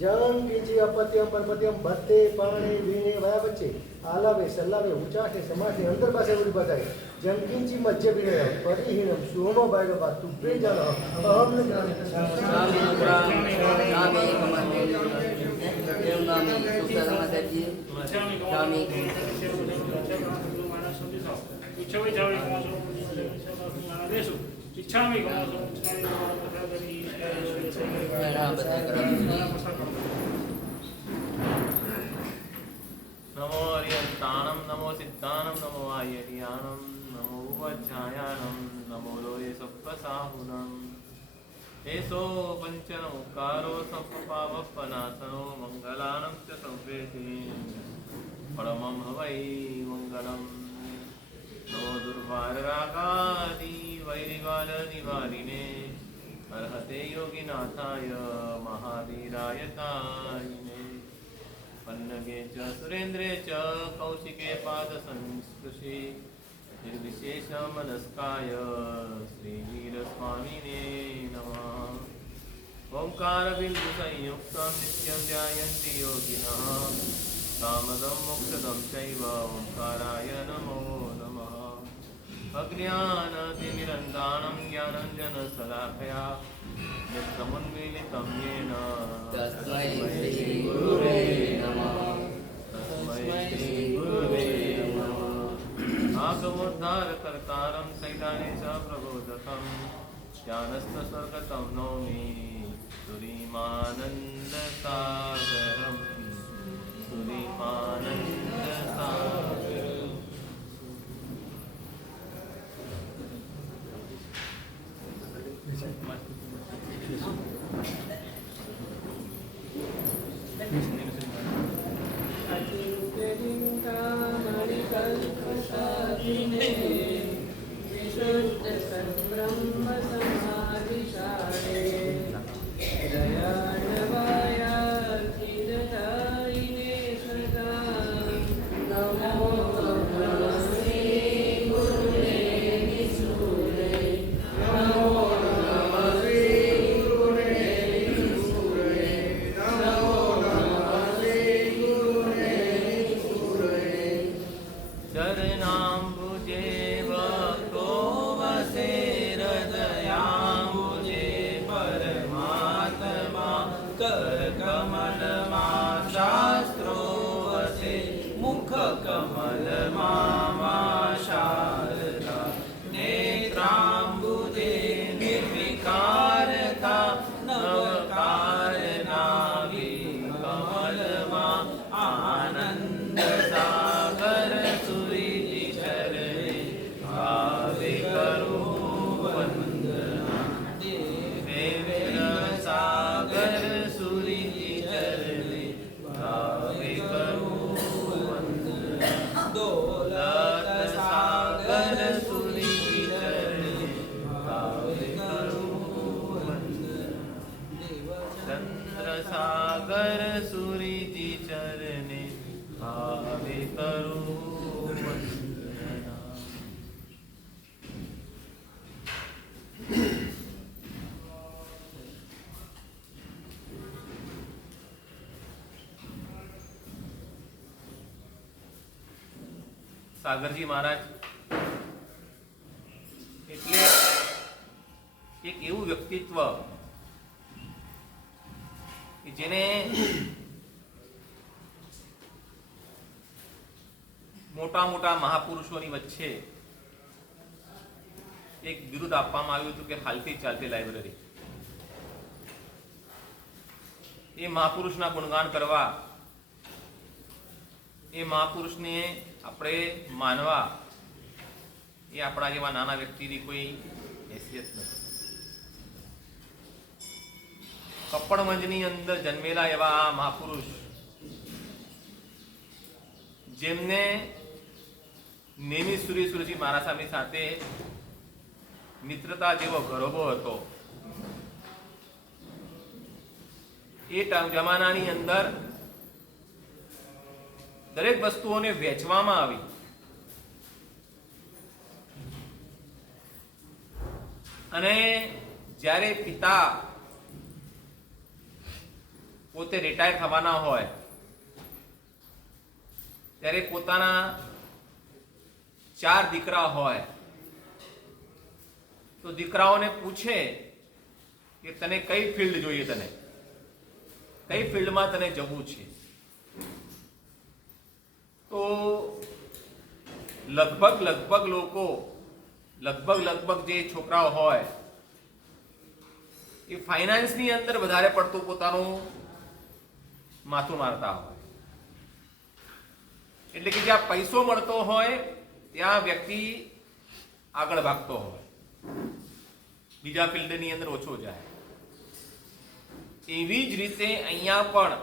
जंग कीजिए अपत्यम परपत्यम भत्ते पाणे वीणे वया बच्चे आलावे सल्लावे उचाटे समाटे अंदर पासे उड़ी बजाए जंकिंची मध्य विनय परिहीनम सुहोमो बायगा तुब्बे जानो अहम न जाने स्वामी स्वामी कमंडे देव नामी सुसरमा देवजी स्वामी इच्छावे जावे इच्छामी नमो अरियंताणम नमो सिद्धानम नमो आयरियाणम नमो वज्रायाणम नमो लोये सप्पसाहुनम एसो पंचनमुकारो सप्पपावप्पनासनो मंगलानं च संवेति परमं हवै मंगलम् नमो दुर्वाररागादि वैरिवाल निवारिणे अर्हते योगिनाथाय महावीराय तायिने पन्नगे च सुरेन्द्रे च कौशिके पादसंस्पृशे निर्विशेषमनस्काय श्रीवीरस्वामिने नमः ओंकारबिन्दुसंयुक्तं नित्यं ध्यायन्ति योगिनः कामदं मोक्षदं चैव ओंकाराय नमो नमः अज्ञानतिमिरन्दानं ज्ञानञ्जनशलाकया यत्तमुन्मीलितं येन तस्मै श्रीगुरुवे नमः तस्मै श्रीगुरुवे नमः आगमोद्धारकर्तारं शैलानेश प्रबोधकं ज्ञानस्थस्वर्गतं नौमि सुरीमानन्दसागरं सुरीमानन्दसागरम् Dola કરું વંદના. સાગરજી મહારાજ એટલે એક એવું વ્યક્તિત્વ કે જેને મોટા મોટા મહાપુરુષોની વચ્ચે એક બિરુદ આપવામાં આવ્યું હતું કે હાલતી ચાલતી લાઇબ્રેરી. એ મહાપુરુષના ગુણગાન કરવા, એ મહાપુરુષને આપણે માનવા, એ આપણા જેવા નાના વ્યક્તિની કોઈ હેસિયત નથી. કપડવંજની અંદર જન્મેલા એવા આ મહાપુરુષ, જેમને નેમી સુરેશ્વરજી મારા સ્વામી સાથે મિત્રતા જેવો ગરોબો હતો, એ જમાનાની અંદર દરેક વસ્તુઓને વેચવામાં આવી. અને જ્યારે પિતા પોતે રિટાયર થવાના હોય ત્યારે પોતાના 4 દીકરા હોય તો દીકરાઓને પૂછે કે તને કઈ ફિલ્ડ જોઈએ, તને કઈ ફિલ્ડમાં તને જવું છે. તો લગભગ લોકો લગભગ જે છોકરાઓ હોય એ ફાઇનાન્સની અંદર વધારે પડતું પોતાનું માથું મારતા હોય. એટલે કે જ્યાં પૈસો મળતો હોય ત્યાં વ્યક્તિ આગળ ભાગતો હોય, બીજા ફિલ્ડની અંદર ઓછો જાય. એવી જ રીતે અહીંયા પણ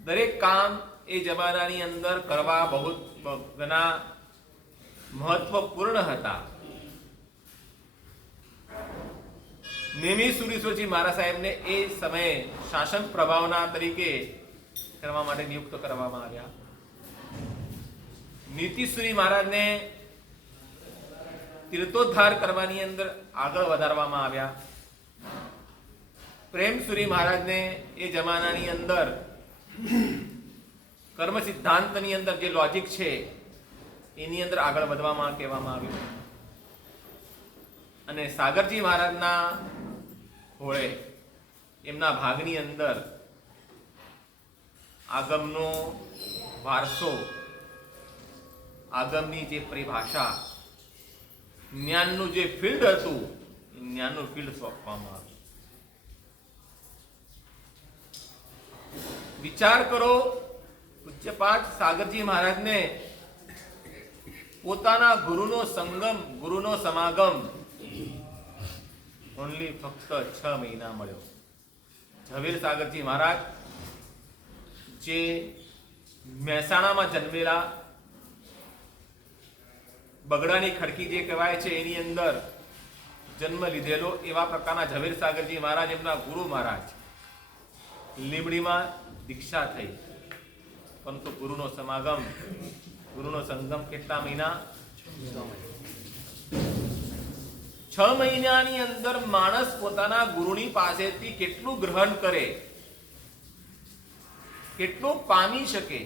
દરેક કામ એ જમાનાની અંદર કરવા બહુ ઘણા મહત્વપૂર્ણ હતા. નેમી સુરેશ્વરજી મહારાજ સાહેબને એ સમયે શાસન પ્રભાવના તરીકે કરવા માટે નિયુક્ત કરવામાં આવ્યા. નીતિશ્રી મહારાજને તીર્થોદ્ધાર કરવાની અંદર આગળ વધારવામાં આવ્યા. પ્રેમસુરી મહારાજને એ જમાનાની અંદર કર્મ સિદ્ધાંતની અંદર જે લોજિક છે એની અંદર આગળ વધવામાં કહેવામાં આવ્યું. અને સાગરજી મહારાજના હોળે એમના ભાગની અંદર આગમનો વારસો, આગમની જે પરિભાષા, જ્ઞાનનું જે ફિલ્ડ હતું એ જ્ઞાનનું ફિલ્ડ સોંપવામાં આવ્યું. વિચાર કરો, પૂજ્યપાદ સાગરજી મહારાજને પોતાના ગુરુનો સંગમ, ગુરુનો સમાગમ ઓનલી ફક્ત 6 મહિના મળ્યો. ઝવેર સાગરજી મહારાજ જે મહેસાણામાં જન્મેલા, બગડાની ખડકી જે કહેવાય છે એની અંદર જન્મ લીધેલો એવા પ્રકારના ઝવેર સાગરજી મહારાજ, એમના ગુરુ મહારાજ લીંબડીમાં દીક્ષા થઈ. પરંતુ ગુરુનો સમાગમ, ગુરુનો સંગમ કેટલા મહિના? 6 મહિનાની અંદર માણસ પોતાના ગુરુની પાસેથી કેટલું ગ્રહણ કરે, કેટલું પામી શકે.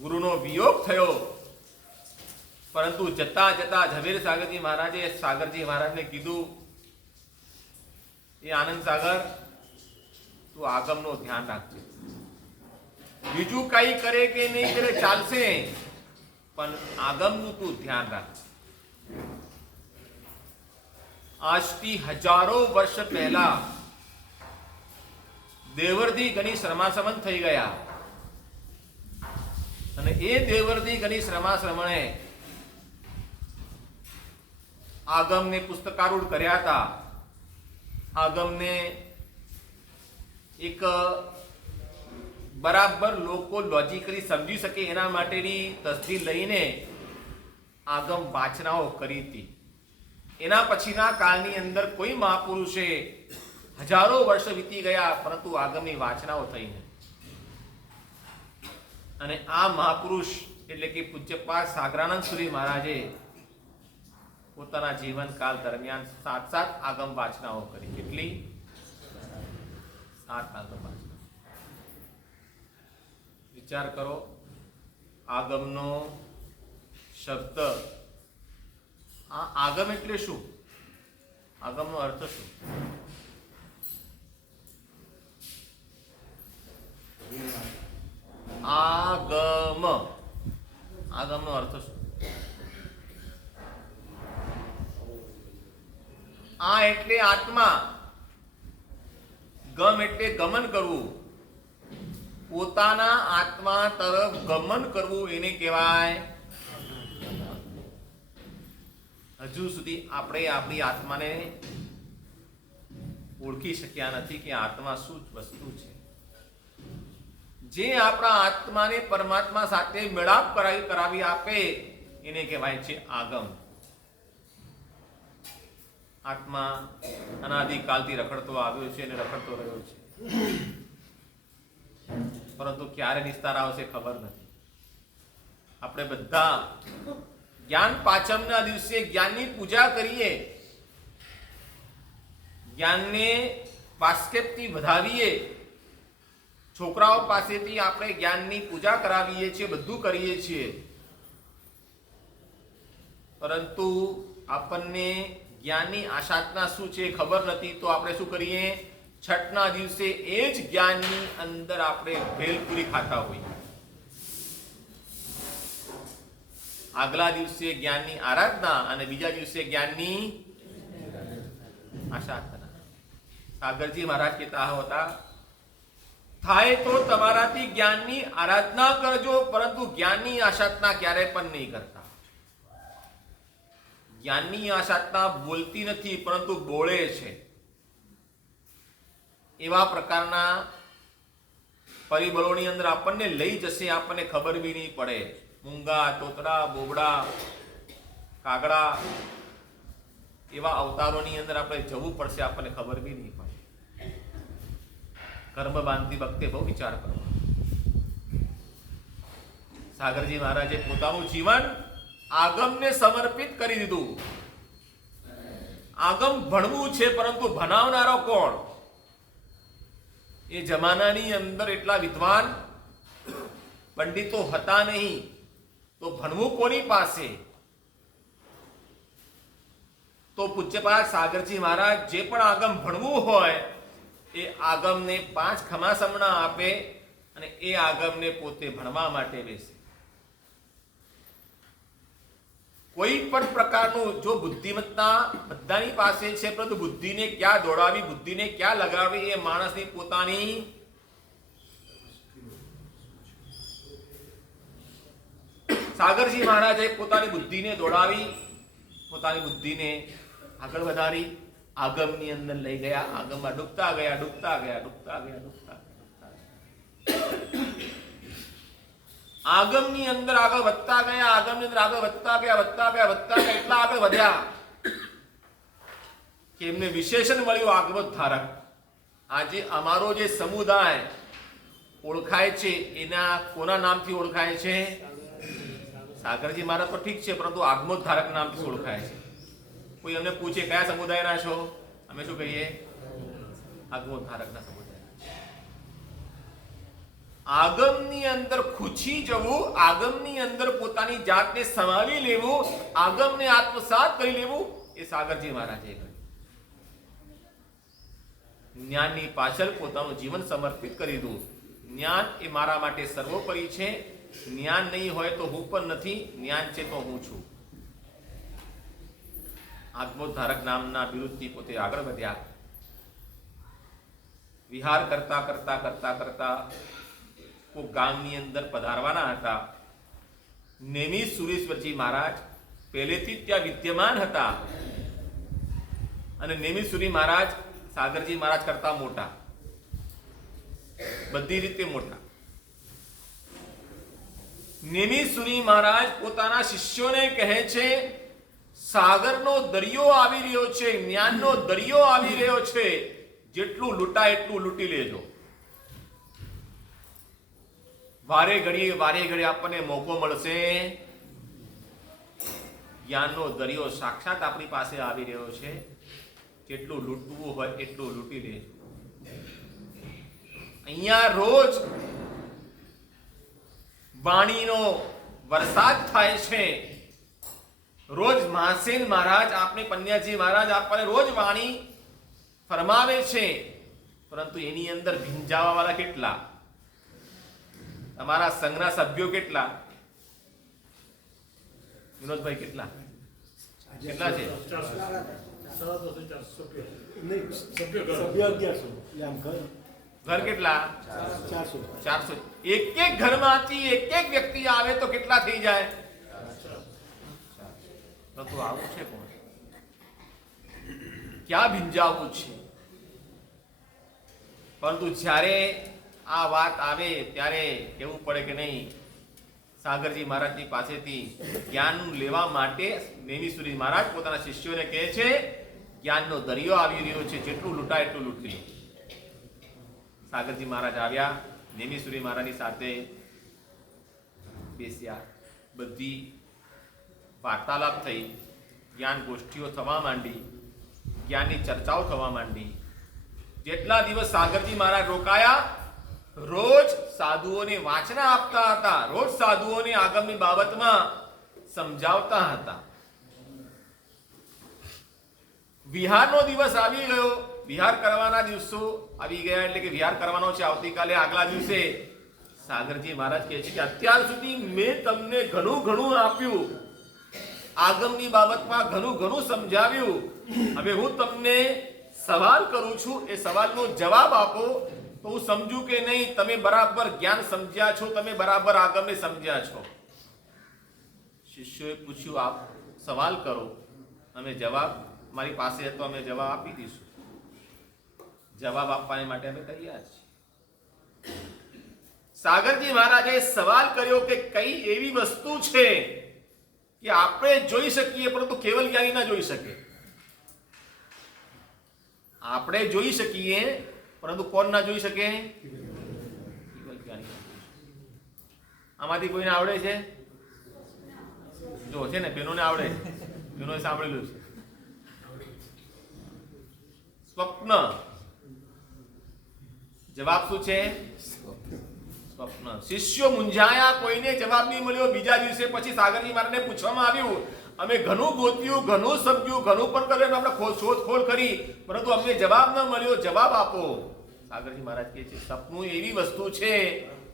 ગુરુનો વિયોગ થયો, પરંતુ જતા જતા ઝવેર સાગરજી મહારાજે સાગરજી મહારાજને કીધું, એ આનંદ સાગર, તું આગમનું ધ્યાન રાખજે. બીજું કઈ કરે કે નહીં કરે ચાલશે, પણ આગમનું તું ધ્યાન રાખજે. આજથી હજારો વર્ષ પહેલા દેવર્દી ગણેશ રમાસમન થઈ ગયા. અને એ દેવર્દી ગણેશ રમાશ્રમણે આગમને પુસ્તકારૂઢ કર્યા હતા. આગમને એક બરાબર લોકો લોજિકલી સમજી શકે એના માટેની તસદી લઈને આગમ વાચનાઓ કરી હતી. એના પછીના કાળની અંદર કોઈ મહાપુરુષે હજારો વર્ષ વીતી ગયા પરંતુ આગમની વાસનાઓ થઈ નહીં. અને આ મહાપુરુષ એટલે કે પૂજ્યપાદ સાગરાનંદ સુરી મહારાજે પોતાના જીવનકાળ દરમિયાન 7 આગમ વાચનાઓ કરી. કેટલી? 7 આગમ વાચના. વિચાર કરો, આગમનો શબ્દ, આ આગમ એટલે શું? આગમનો અર્થ શું? આગમ, આગમનો અર્થ શું? આ એટલે આત્મા, ગમ એટલે ગમન કરવું, પોતાના આત્મા તરફ ગમન કરવું એને કહેવાય. હજુ સુધી આપણે આપણી આત્માને ઓળખી શક્યા નથી કે આત્મા શું વસ્તુ છે. જે આપણા આત્માને પરમાત્મા સાથે મેળાપ કરાવી આપે એને કહેવાય છે આગમ. આત્મા અનાદિકાલથી રખડતો આવ્યો છે અને રખડતો રહ્યો છે, પરંતુ ક્યારે નિસ્તાર આવશે ખબર નથી. આપણે બધા જ્ઞાન પાંચમના દિવસે જ્ઞાનની પૂજા કરીએ, જ્ઞાનને વાસ્કેપથી વધાવીએ, છોકરાઓ પાસેથી આપણે જ્ઞાનની પૂજા કરાવીએ છીએ, બધું કરીએ છીએ, પરંતુ આપણને જ્ઞાનની આશાતના શું છે ખબર નથી. તો આપણે શું કરીએ? છઠના દિવસે એ જ જ્ઞાનની અંદર આપણે ભેલપુરી ખાતા હોઈએ. આગલા દિવસે જ્ઞાનની આરાધના અને બીજા દિવસે જ્ઞાનની આશાતના. સાગરજી મહારાજ કહેતા હતા, થાય તો તમારાથી જ્ઞાનની આરાધના કરજો, પરંતુ જ્ઞાનની આશાતના ક્યારે પણ નહીં કરતા. જ્ઞાનની આશાતના બોલતી નથી પરંતુ બોલે છે. એવા પ્રકારના પરિબળોની અંદર આપણને લઈ જશે, આપણને ખબર બી નહીં પડે. મૂંગા, તોતરા, બોબડા, કાગડા, એવા અવતારોની અંદર આપણે જવું પડશે, આપણને ખબર બી નહીં પડે. કર્મ બાંધતી વખતે બહુ વિચાર કરો. સાગરજી મહારાજે પોતાનું જીવન આગમને સમર્પિત કરી દીધું. આગમ ભણવું છે, પરંતુ ભણાવનારો કોણ? એ જમાનાની અંદર એટલા વિદ્વાન પંડિતો હતા નહીં, તો ભણવું કોની પાસે? તો પૂજ્યપાદ સાગરજી મહારાજ જે પણ આગમ ભણવું હોય એ આગમને 5 ખમાસમણા આપે અને એ આગમને પોતે ભણવા માટે બેસે. કોઈ પણ પ્રકારનું જો બુદ્ધિમત્તા બધાની પાસે છે, પરંતુ બુદ્ધિને ક્યાં દોડાવી, બુદ્ધિને ક્યાં લગાવી, એ માણસની પોતાની સાગરજી મહારાજે પોતાની બુદ્ધિને દોડાવી, પોતાની બુદ્ધિને આગળ વધારી, આગમની અંદર લઈ ગયા. આગમમાં ડૂબતા ગયા, ડૂબતા ગયા, ડૂબતા ગયા, ડૂબતા ગયા. આગમની અંદર આગળ વધતા ગયા, આગમની અંદર આગળ વધતા ગયા, વધતા ગયા, વધતા ગયા, એટલા આગળ વધ્યા કે એમને વિશેષણ મળ્યું આગમોદ્ધારક. આજે અમારો જે સમુદાય ઓળખાય છે એના કોના નામથી ઓળખાય છે? સાગરજી મહારાજ તો ઠીક છે, પરંતુ આગમોદ્ધારક નામથી ઓળખાય છે. કોઈ અમને પૂછે કયા સમુદાયના છો, અમે શું કહીએ? આગમોદ્ધારકના સમુદાય. આગમની અંદર ખૂચી જવું, આગમની અંદર પોતાની જાતને સમાવી લેવું, આગમને આત્મસાત કરી લેવું, એ સાગરજી મહારાજે કર્યું. જ્ઞાનની પાછળ પોતાનું જીવન સમર્પિત કરી દીધું. જ્ઞાન એ મારા માટે સર્વોપરી છે. જ્ઞાન નહીં હોય તો હું પણ નથી, જ્ઞાન છે તો હું છું. આગમોદ્ધારક નામના બિરુદથી પોતે આગળ વધ્યા. વિહાર કરતા કરતા કરતા કરતા કોઈ ગામની અંદર પધારવાના હતા. નેમી સુરેશ્વરજી મહારાજ પહેલેથી ત્યાં વિદ્યમાન હતા અને નેમી સુરી મહારાજ સાગરજી મહારાજ કરતા મોટા, બધી રીતે મોટા. નેમી સુરી મહારાજ પોતાના શિષ્યોને કહે છે, સાગરનો દરિયો આવી રહ્યો છે, જ્ઞાનનો દરિયો આવી રહ્યો છે, જેટલું લૂંટાય એટલું લૂંટી લેજો. વારે ઘડીએ આપણને મોકો મળશે. જ્ઞાનનો દરિયો સાક્ષાત આપણી પાસે આવી રહ્યો છે. જેટલું લૂંટવું હોય એટલું લૂંટી લેજો. અહીંયા રોજ વાણીનો વરસાદ થાય છે. રોજ મહાસેન મહારાજ આપણે પન્યાજી મહારાજ આપણને રોજ વાણી ફરમાવે છે. પરંતુ એની અંદર ભીંજાવા વાળા કેટલા? તમારા સંઘના સભ્યો કેટલા? વિનોદભાઈ કેટલા છે? ઘર કેટલા? 400. એક ઘરમાંથી એક વ્યક્તિ આવે તો કેટલા થઈ જાય? તો આવું છે કોણ? ક્યાં ભીંજાવું છે? પરંતુ જ્યારે આ વાત આવે ત્યારે કેવું પડે કે નહીં, સાગરજી મહારાજની પાસેથી જ્ઞાન લેવા માટે નેમિસુરી મહારાજ પોતાના શિષ્યોને કહે છે, જ્ઞાનનો દરિયો આવી રહ્યો છે, જેટલું લૂંટાય એટલું લૂંટી. સાગરજી મહારાજ આવ્યા, નેમિસુરી મહારાજની સાથે બેસ્યા, બધી વાર્તાલાપ થઈ, જ્ઞાન ગોષ્ઠીઓ થવા માંડી, જ્ઞાનની ચર્ચાઓ થવા માંડી. જેટલા દિવસ સાગરજી મહારાજ રોકાયા, રોજ સાધુઓને વાંચના આપતા હતા, રોજ સાધુઓને આગમની બાબતમાં સમજાવતા હતા. વિહારનો દિવસ આવી ગયો, વિહાર કરવાના દિવસો આવી ગયા, એટલે કે વિહાર કરવાનો છે આવતીકાલે. આગલા દિવસે સાગરજી મહારાજ કહે છે કે અત્યાર સુધી મેં તમને ઘણું આપ્યું, આગમની બાબતમાં ઘણું સમજાવ્યું. હવે હું તમને સવાલ કરું છું, એ સવાલનો જવાબ આપો તો હું સમજુ કે નહીં તમે બરાબર જ્ઞાન સમજ્યા છો, તમે બરાબર આગમને સમજ્યા છો. શિષ્યોએ પૂછ્યું, આપ સવાલ કરો, અમે જવાબ મારી પાસે હતો, અમે જવાબ આપી દઈશું. જવાબ આપવા માટે અમે તૈયાર છીએ. સાગરજી મહારાજે સવાલ કર્યો કે કઈ એવી વસ્તુ છે કે આપણે જોઈ શકીએ પરંતુ કેવલ જ્ઞાની ના જોઈ શકે? આપણે જોઈ શકીએ પરંતુ કોણ ના જોઈ શકે? કેવલ જ્ઞાની. આમાંથી કોઈને આવડે છે? જો છે ને, બેનોને આવડે, બેનોએ સાંભળેલું છે. સ્વપ્ન. જવાબ શું છે? સ્વપ્ન. શિષ્યો મૂંઝાયા, કોઈને જવાબ નહીં મળ્યો. બીજા દિવસે પછી સાગરજી મહારાજને પૂછવામાં આવ્યું, અમે ઘણું ગોત્યું, ઘણું સમજ્યું, ઘણું પણ કર્યું, આપણે શોધખોળ કરી, પરંતુ અમને જવાબ ન મળ્યો, જવાબ આપો. સાગરજી મહારાજ કહે છે, સપનું એવી વસ્તુ છે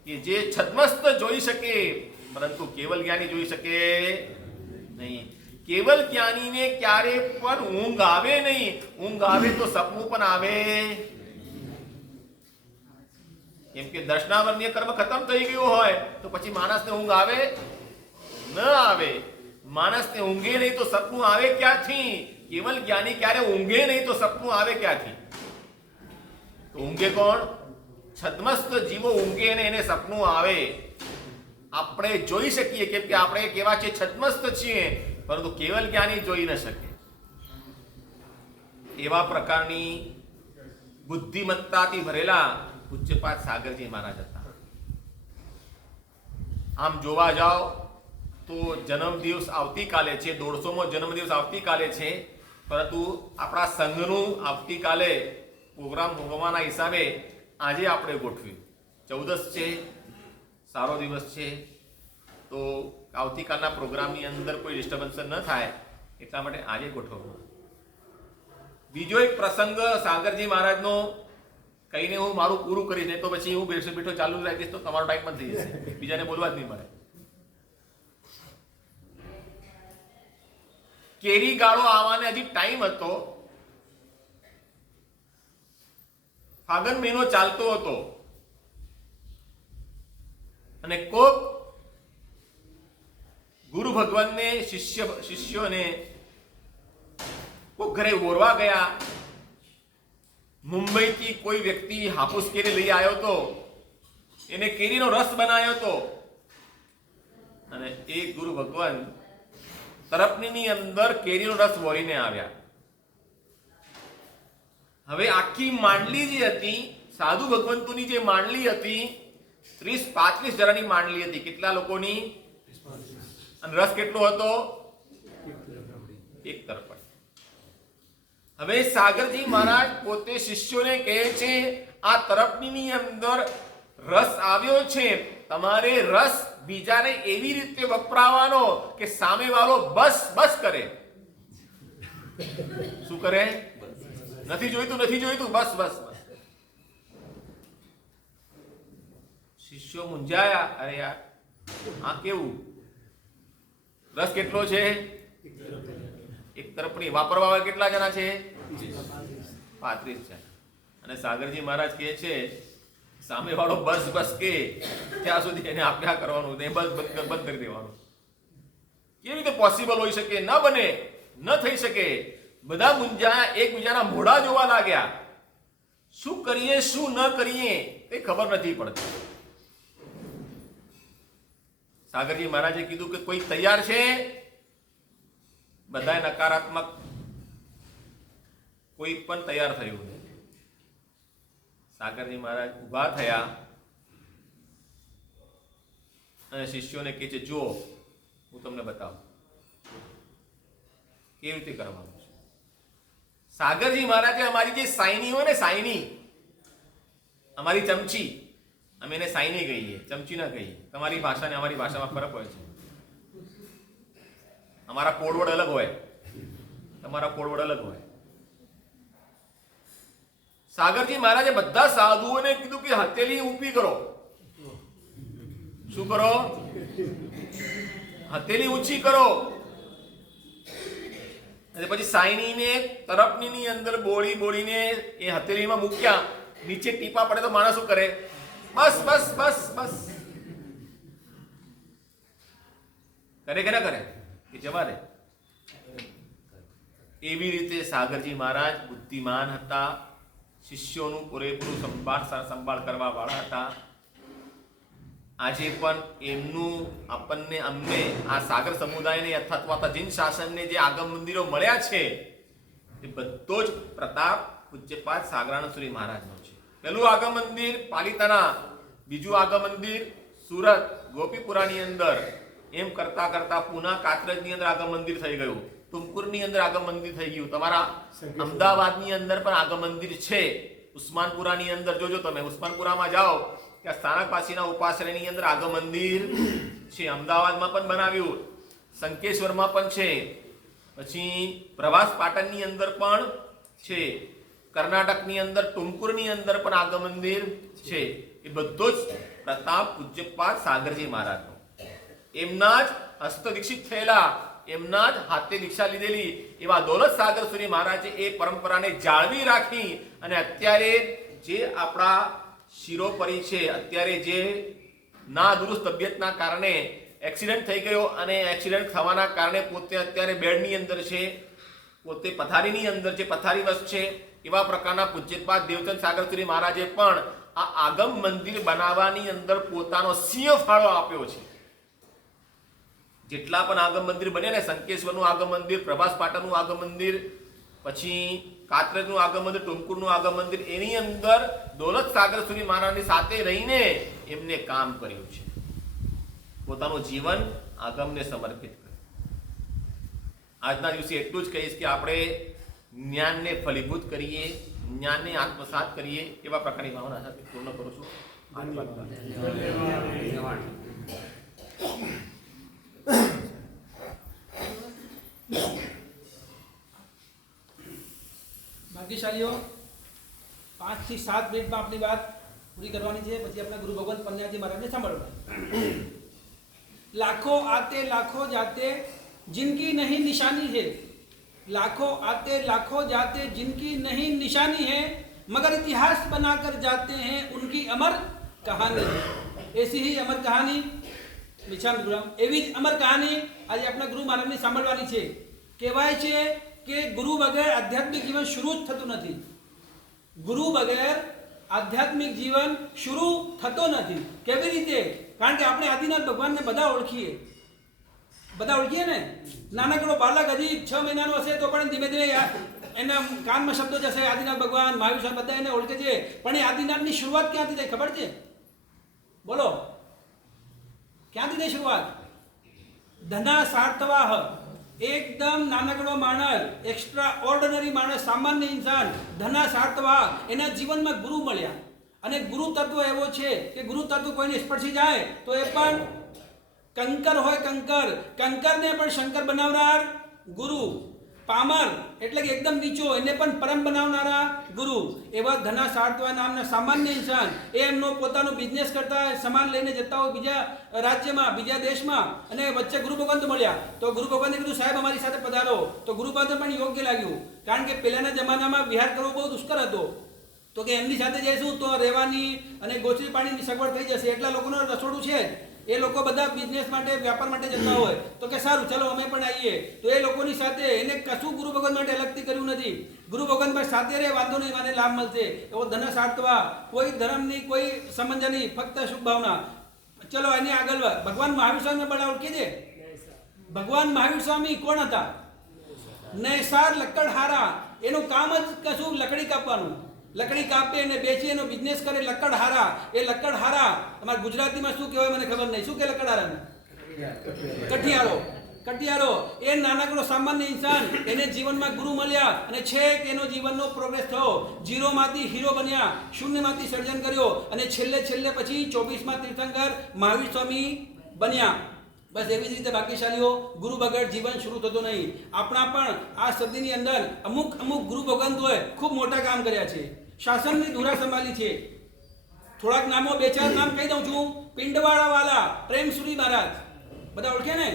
કે જે છદ્મસ્ત જોઈ શકે પરંતુ કેવલ જ્ઞાની જોઈ શકે નહીં. કેવલ જ્ઞાનીને ક્યારે પણ ઊંઘ આવે નહીં. ઊંઘ આવે તો સપનું પણ આવે. કેમ કે દર્શનાવર્ણીય કર્મ ખતમ થઈ ગયું હોય તો પછી માણસને ઊંઘ આવે ન આવે. માણસને ઊંઘે નહીં તો સપનું આવે ક્યાંથી? કેવલ જ્ઞાની ક્યારે ઊંઘે નહીં તો સપનું આવે ક્યાંથી? તો ઊંઘે કોણ? છદ્મસ્ત જીવો ઊંઘે ને એને સપનું આવે. આપણે જોઈ શકીએ કેમ કે આપણે કેવા છે? છદ્મસ્ત છીએ, પરંતુ કેવલ જ્ઞાની જોઈ ન શકે. એવા પ્રકારની બુદ્ધિમત્તાથી ભરેલા પૂજ્યપાદ સાગરજી મહારાજ હતા. આમ જોવા જાઓ તો જન્મદિવસ આવતીકાલે છે, 150મો જન્મદિવસ આવતીકાલે છે, પરંતુ આપણા સંઘનું આવતીકાલે પ્રોગ્રામ હોવાના હિસાબે આજે આપણે ગોઠવ્યું. 14 છે, સારો દિવસ છે, તો આવતીકાલના પ્રોગ્રામની અંદર કોઈ ડિસ્ટર્બન્સ ન થાય એટલા માટે આજે ગોઠવવું. બીજો એક પ્રસંગ સાગરજી મહારાજનો કહીને હું મારું પૂરું કરીશ, નહીં તો પછી હું બેઠો ચાલુ રાખીશ તો તમારો ટાઈમ બંધ થઈ જશે, બીજાને બોલવા જ નહીં મળે. કેરી ગાળો આવવાને હજી ટાઈમ હતો. ફાગણ મહિનો ચાલતો હતો અને કોક ગુરુ ભગવાનને શિષ્યોને કોક ઘરે ઓરવા ગયા. મુંબઈથી કોઈ વ્યક્તિ હાફૂસ કેરી લઈ આવ્યો હતો, એને કેરીનો રસ બનાવ્યો હતો અને એ ગુરુ ભગવાન તરફની અંદર કેરીનો રસ વળીને આવ્યા. હવે આખી માંડલી જે હતી, સાધુ ભગવંતોની જે માંડલી હતી, 30-35 જણાની માંડલી હતી. કેટલા લોકોની? અને રસ કેટલો હતો? 1 તરફડ. હવે સાગરજી મહારાજ પોતે શિષ્યોને કહે છે, આ તરફડીની અંદર રસ આવ્યો છે, તમારે રસ બીજાને એવી રીતે વપરાવાનો કે સામેવાળો બસ બસ કરે. શું કરે? નથી જોઈતું, નથી જોઈતું, બસ બસ બસ. શિષ્યો મૂંઝાયા, અરે યાર આ કેવું? રસ કેટલો છે? 1 તરફડી. વાપરવા વાળા કેટલા જણા છે? 35 જણા. અને સાગરજી મહારાજ કહે છે, સામે વાળો બસ બસ કે ત્યાં સુધી એને આપ્યા કરવાનું, ને બસ બંધ કરી દેવાનું. કેવી રીતે પોસિબલ હોઈ શકે? ન બને, ન થઈ શકે. બધા મૂંઝાયા, એકબીજાના મોઢા જોવા લાગ્યા. શું કરીએ, શું ન કરીએ એ ખબર નથી પડતી. સાગરજી મહારાજે કીધું કે કોઈ તૈયાર છે? બધાએ નકારાત્મક, કોઈ પણ તૈયાર થયું નહીં. સાગરજી મહારાજ ઉભા થયા અને શિષ્યોને કહે છે, જો હું તમને બતાવું કેવી રીતે કરવાનું છે. સાગરજી મહારાજે અમારી જે સાઈની હોય ને, સાઈની, અમારી ચમચી, અમે એને સાઈની કહીએ, ચમચી ના કહીએ. તમારી ભાષા ને અમારી ભાષામાં ફરક હોય છે. અમારા કોડવર્ડ અલગ હોય, તમારા કોડવર્ડ અલગ હોય. સાગરજી મહારાજે બધા સાધુઓને કીધું કે હથેળી ઊંચી કરો. શું કરો? હથેળી ઊંચી કરો. અને પછી સાઈનીને તરફની અંદર બોળીને એ હથેળીમાં મૂક્યા. નીચે ટીપા પડે તો માણસ શું કરે? બસ બસ બસ બસ કરે કે ના કરે? એ જવા દે. એવી રીતે સાગરજી મહારાજ બુદ્ધિમાન હતા, શિષ્યોનું પૂરેપૂરું સંભાળ કરવા વાળા હતા. આજે પણ એમનું આપણને, અમને આ સાગર સમુદાયને અથવા જીન શાસનને જે આગમ મંદિરો મળ્યા છે એ બધો જ પ્રતાપ પૂજ્યપાદ સાગરાનંદસુરી મહારાજનો છે. પહેલું આગમ મંદિર પાલિતાણા, બીજું આગમ મંદિર સુરત ગોપીપુરાની અંદર, એમ કરતા કરતા પુના કાતરજની અંદર આગમ મંદિર થઈ ગયું, ટુમકુરની અંદર આગમ મંદિર થઈ ગયું, તમારા અમદાવાદની અંદર પણ આગમ મંદિર છે. ઉસ્માનપુરાની અંદર જોજો, તમે ઉસ્માનપુરામાં જાઓ ત્યાં સ્થાનકવાસીના ઉપાશ્રયની અંદર આગમ મંદિર છે. અમદાવાદમાં પણ બનાવ્યું, સંકેશ્વરમાં પણ છે, પછી પ્રવાસ પાટણની અંદર પણ છે, કર્ણાટકની અંદર ટુમકુરની અંદર પણ આગમ મંદિર છે. એ બધો જ પ્રતાપ પૂજ્યપાદ સાગરજી મહારાજનો. એમના જ હસ્તદીક્ષિત થયેલા, એમના જ હાથે દીક્ષા લીધેલી એવા દૌલત સાગરસુરી મહારાજે એ પરંપરાને જાળવી રાખી. અને અત્યારે જે આપણા શિરોપરી છે, અત્યારે જે ના દુરુસ્ત તબિયતના કારણે એક્સિડન્ટ થઈ ગયો અને એક્સિડન્ટ થવાના કારણે પોતે અત્યારે બેડની અંદર છે, પોતે પથારીની અંદર છે, પથારીવશ છે, એવા પ્રકારના પૂજ્યપાદ દેવચંદ સાગરસુરી મહારાજે પણ આ આગમ મંદિર બનાવવાની અંદર પોતાનો સિંહ ફાળો આપ્યો છે. જેટલા પણ આગમ મંદિર બન્યા ને, સંકેશ્વરનું આગમ મંદિર, પ્રભાસ પાટણનું આગમ મંદિર, પછી કાતરજનું આગમ મંદિર, ટુમકુરનું આગમ મંદિર, એની અંદર દૌલત સાગરસુરી મહારાજની સાથે રહીને એમને કામ કર્યું છે. પોતાનું જીવન આગમને સમર્પિત કર્યું. આજના દિવસે એટલું જ કહીશ કે આપણે જ્ઞાનને ફલીભૂત કરીએ, જ્ઞાનને આત્મસાત કરીએ, એવા પ્રકારની ભાવના સાથે પૂર્ણ કરું છું. ભાગ્યશાળીઓ 5 થી 7 મિનિટમાં આપણી વાત પૂરી કરવાની છે. પછી આપણે ગુરુ ભગવંત પન્યાજી મહારાજને સાંભળવાનું. लाखों आते लाखों जाते जिनकी नहीं निशानी है, लाखों आते लाखों जाते जिनकी नहीं निशानी है, मगर इतिहास बनाकर जाते हैं उनकी अमर कहानी है. ऐसी ही अमर कहानी मिछाम गुरुराम, એવી જ અમર કહાની આજે આપણા ગુરુ મહારાજની સાંભળવાની છે. કહેવાય છે કે ગુરુ વગર આધ્યાત્મિક જીવન શરૂ જ થતું નથી. ગુરુ વગર આધ્યાત્મિક જીવન શરૂ થતો નથી. કેવી રીતે? કારણ કે આપણે આદિનાથ ભગવાનને બધા ઓળખીએ ને. નાનકડો બાળક હજી 6 મહિનાનો હશે તો પણ ધીમે ધીમે એના કાનમાં શબ્દો જશે આદિનાથ ભગવાન મહાવીર સ્વામી બધા એને ઓળખે છે, પણ એ આદિનાથની શરૂઆત ક્યાંથી થઈ ખબર છે? બોલો, ક્યાંથી થઈ શરૂઆત? ધના સાર્થવાહ, એકદમ નાનકડો માણસ, એક્સ્ટ્રા ઓર્ડિનરી માણસ, સામાન્ય ઇન્સાન, ધના સાર્થવાહ, એના જીવનમાં ગુરુ મળ્યા. અને ગુરુ તત્વ એવો છે કે ગુરુ તત્વ કોઈને સ્પર્શી જાય તો એ પણ કંકર હોય, કંકરને પણ શંકર બનાવનાર ગુરુ. પામર એટલે કે એકદમ નીચો, એને પણ પરમ બનાવનારા ગુરુ. એવા ધના સાર્થવા નામના સામાન્ય ઇન્સાન, એ એમનો પોતાનો બિઝનેસ કરતા સામાન લઈને જતા હોય બીજા રાજ્યમાં, બીજા દેશમાં, અને વચ્ચે ગુરુ ભગવંત મળ્યા. તો ગુરુ ભગવંતે કીધું સાહેબ અમારી સાથે પધારો. તો ગુરુ ભગવંત પણ યોગ્ય લાગ્યું, કારણ કે પહેલાના જમાનામાં વિહાર કરવો બહુ દુષ્કર હતો. તો કે એમની સાથે જઈશું તો રહેવાની અને ગોચરી પાણીની સગવડ થઈ જશે, એટલા લોકોનું રસોડું છે. એ લોકો બધા બિઝનેસ માટે, વ્યાપાર માટે જતા હોય. તો કે સારું ચલો અમે પણ આવીએ. તો એ લોકોની સાથે એને કશું ગુરુ ભગવાન માટે અલગથી કર્યું નથી. ગુરુ ભગવાન પર સાથે રહે, વાંધો નહીં, મને લાભ મળશે. એવો ધન સાર્થવા, કોઈ ધર્મની કોઈ સંબંધ નહીં, ફક્ત શુભ ભાવના. ચલો એની આગળ ભગવાન મહાવીર સ્વામી બડા ઓળખી છે. ભગવાન મહાવીર સ્વામી કોણ હતા? નૈસાર લક્કડહારા. એનું કામ જ કશું લકડી કાપવાનું. લકડી કાપે અને બેચી એનો બિઝનેસ કરે. લક્કડહારા, એ લક્કડહારા તમારે ગુજરાતીમાં શું કહેવાય મને ખબર નહીં. શું કે લક્કડહારાને? કઠિયારો. એ નાનકડો સામાન્ય ઇન્સાન, એને જીવનમાં ગુરુ મળ્યા અને છેક એનો જીવનનો પ્રોગ્રેસ થયો. ઝીરોમાંથી હીરો બન્યા, શૂન્યમાંથી સર્જન કર્યો, અને છેલ્લે પછી 24માં તીર્થંકર મહાવીર સ્વામી બન્યા. બસ એવી જ રીતે ભાગ્યશાળીઓ ગુરુ વગર જીવન શરૂ થતો નહીં. આપણા પણ આ સદીની અંદર અમુક ગુરુ ભગવંતોએ ખૂબ મોટા કામ કર્યા છે, શાસનની ધુરા સંભાળી છે. થોડાક નામો, 2-4 નામ કહી દઉં છું. પિંડવાળા વાલા પ્રેમસુરી મહારાજ, બધા ઓળખે ને?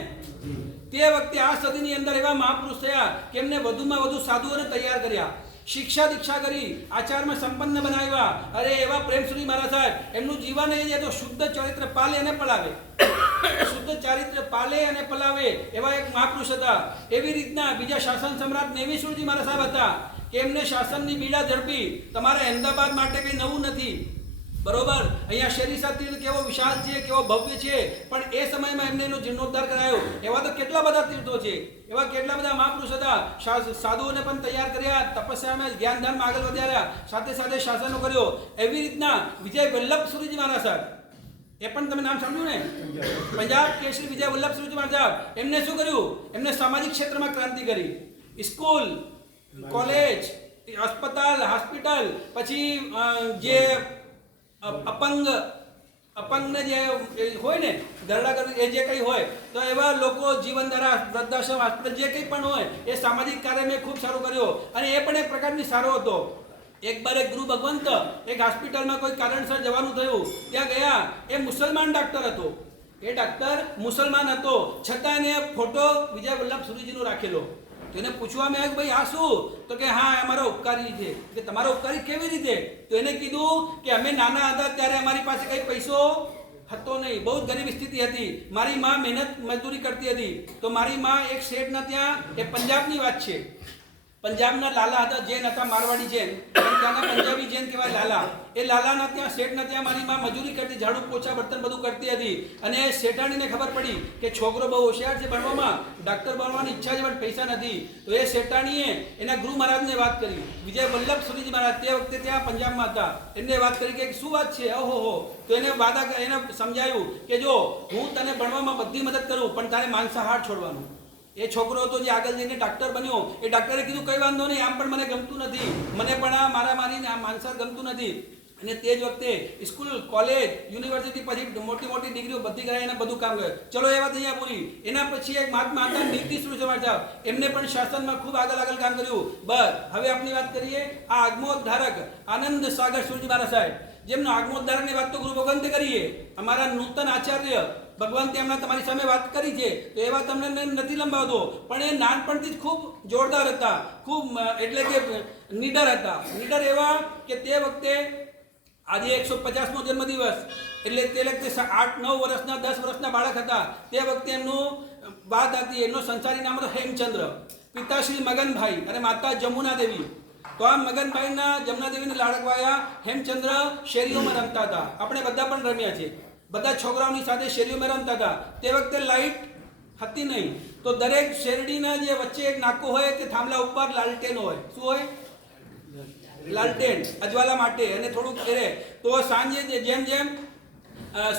તે વખતે આ સદીની અંદર એવા મહાપુરુષ થયા કે એમને વધુમાં વધુ સાધુઓને તૈયાર કર્યા, શિક્ષા દીક્ષા કરી, આચારમાં સંપન્ન બનાવ્યા. અરે એવા પ્રેમસુરી મહારાજ સાહેબ, એમનું જીવન એ તો શુદ્ધ ચરિત્ર પાલે અને પલાવે, શુદ્ધ ચારિત્ર પાલે અને પલાવે એવા એક મહાપુરુષ હતા. એવી રીતના બીજા શાસન સમ્રાટ નેમિષુરજી મહારાજ સાહેબ હતા કે એમને શાસનની બીડા ઝડપી. તમારે અહેમદાબાદ માટે કંઈ નવું નથી, બરોબર? અહીંયા શેરીસા તીર્થ કેવો વિશાળ છે, કેવો ભવ્ય છે, પણ એ સમયમાં એમને એનો જીર્ણોદ્ધાર કરાયો. એવા તો કેટલા બધા તીર્થો છે, એવા કેટલા બધા મહાપુરુષ હતા. સાધુઓને પણ તૈયાર કર્યા, તપસ્યામાં જ્ઞાનદાનમાં આગળ વધાર્યા, સાથે સાથે શાસનો કર્યો. એવી રીતના વિજય વલ્લભ સુરીજી મહારાજ સાહેબ, એ પણ તમે નામ સાંભળ્યું ને? પંજાબ કેસરી વિજય વલ્લભ સુરીજી મહારાજ સાહેબ, એમને શું કર્યું? એમને સામાજિક ક્ષેત્રમાં ક્રાંતિ કરી. સ્કૂલ, કોલેજ, અસ્પતાલ, હોસ્પિટલ, પછી જે અપંગને જે હોય ને, ગરડા એ જે કંઈ હોય, તો એવા લોકો જીવનધારા, વૃદ્ધાશ્રમ, હોસ્પિટલ જે કંઈ પણ હોય, એ સામાજિક કાર્ય મેં ખૂબ સારું કર્યો. અને એ પણ એક પ્રકારની સારો હતો. એક બાર એક ગુરુ ભગવંત એક હોસ્પિટલમાં કોઈ કારણસર જવાનું થયું, ત્યાં ગયા. એ મુસલમાન ડાક્ટર હતો, એ ડાક્ટર મુસલમાન હતો, છતાં એને ફોટો વિજય વલ્લભ સુરીજીનો રાખેલો. તો એને પૂછવામાં આવ્યું ભાઈ આ શું? તો કે હા અમારો ઉપકારી છે. કે તમારો ઉપકારી કેવી રીતે? તો એને કીધું કે અમે નાના હતા ત્યારે અમારી પાસે કંઈ પૈસો હતો નહીં, બહુ જ ગરીબ સ્થિતિ હતી. મારી માં મહેનત મજદૂરી કરતી હતી. તો મારી માં એક શેઠના ત્યાં, એ પંજાબની વાત છે, પંજાબના લાલા હતા, જૈન હતા, મારવાડી જૈન, ત્યાંના પંજાબી જૈન કહેવાય લાલા. એ લાલાના ત્યાં, શેઠના ત્યાં મારી માં મજૂરી કરતી, ઝાડુ પોછા બર્તન બધું કરતી હતી. અને શેઠાણીને ખબર પડી કે છોકરો બહુ હોશિયાર છે ભણવામાં, ડાક્ટર બનવાની ઈચ્છા છે પણ પૈસા નથી. તો એ શેઠાણીએ એના ગુરુ મહારાજને વાત કરી, વિજય વલ્લભ સુરીજી મહારાજ તે વખતે ત્યાં પંજાબમાં હતા. એમને વાત કરી કે શું વાત છે? ઓહો. તો એને એને સમજાયું કે જો હું તને ભણવામાં બધી મદદ કરું, પણ તારે માંસાહાર છોડવાનું. એ છોકરો હતો જે આગળ જઈને ડાક્ટર બન્યો, એ ડાક્ટરે કીધું કંઈ વાંધો નહીં, આમ પણ મને ગમતું નથી, મને પણ આ મારીને આ માંસાહાર ગમતું નથી. અને તે જ વખતે સ્કૂલ, કોલેજ, યુનિવર્સિટી, પછી મોટી મોટી ડિગ્રીઓ બધી કરાય, એને બધું કામ કરે. ચલો એ વાત અહીંયા પૂરી. એના પછી એક મહાત્મા હતા નીતિ સુરજ સાહેબ, એમને પણ શાસનમાં ખૂબ આગળ કામ કર્યું. બસ હવે આપણી વાત કરીએ આ આગમોદ્ધારક આનંદ સાગર સુરજી મહારાજ સાહેબ, જેમનો આગમોદ્ધારકની વાત તો ગુરુ ભગવંતે કરીએ. અમારા નૂતન આચાર્ય ભગવંતે એમના તમારી સામે વાત કરી છે, તો એ વાત તમને નથી લંબાવતો, પણ એ નાનપણથી જ ખૂબ જોરદાર હતા, ખૂબ એટલે કે નીડર હતા. નીડર એવા કે તે વખતે આજે 150મો જન્મદિવસ, એટલે તે વખતે 8-9 વર્ષના 10 વર્ષના બાળક હતા. તે વખતે એમનું વાત હતી, એમનો સંસારી નામ હતો હેમચંદ્ર, પિતાશ્રી મગનભાઈ અને માતા જમુના દેવી. તો આ મગનભાઈના જમુનાદેવીને લાડકવાયા હેમચંદ્ર શેરીઓમાં રમતા હતા. આપણે બધા પણ રમ્યા છે, બધા છોકરાઓની સાથે શેરીઓમાં રમતા હતા. તે વખતે લાઇટ હતી નહીં. તો દરેક શેરડીના જે વચ્ચે એક નાકો હોય કે થાંભલા ઉપર લાલટેન હોય. શું હોય? લાલટેન અજવાલા માટે અને થોડુંક કરે. તો સાંજે જેમ જેમ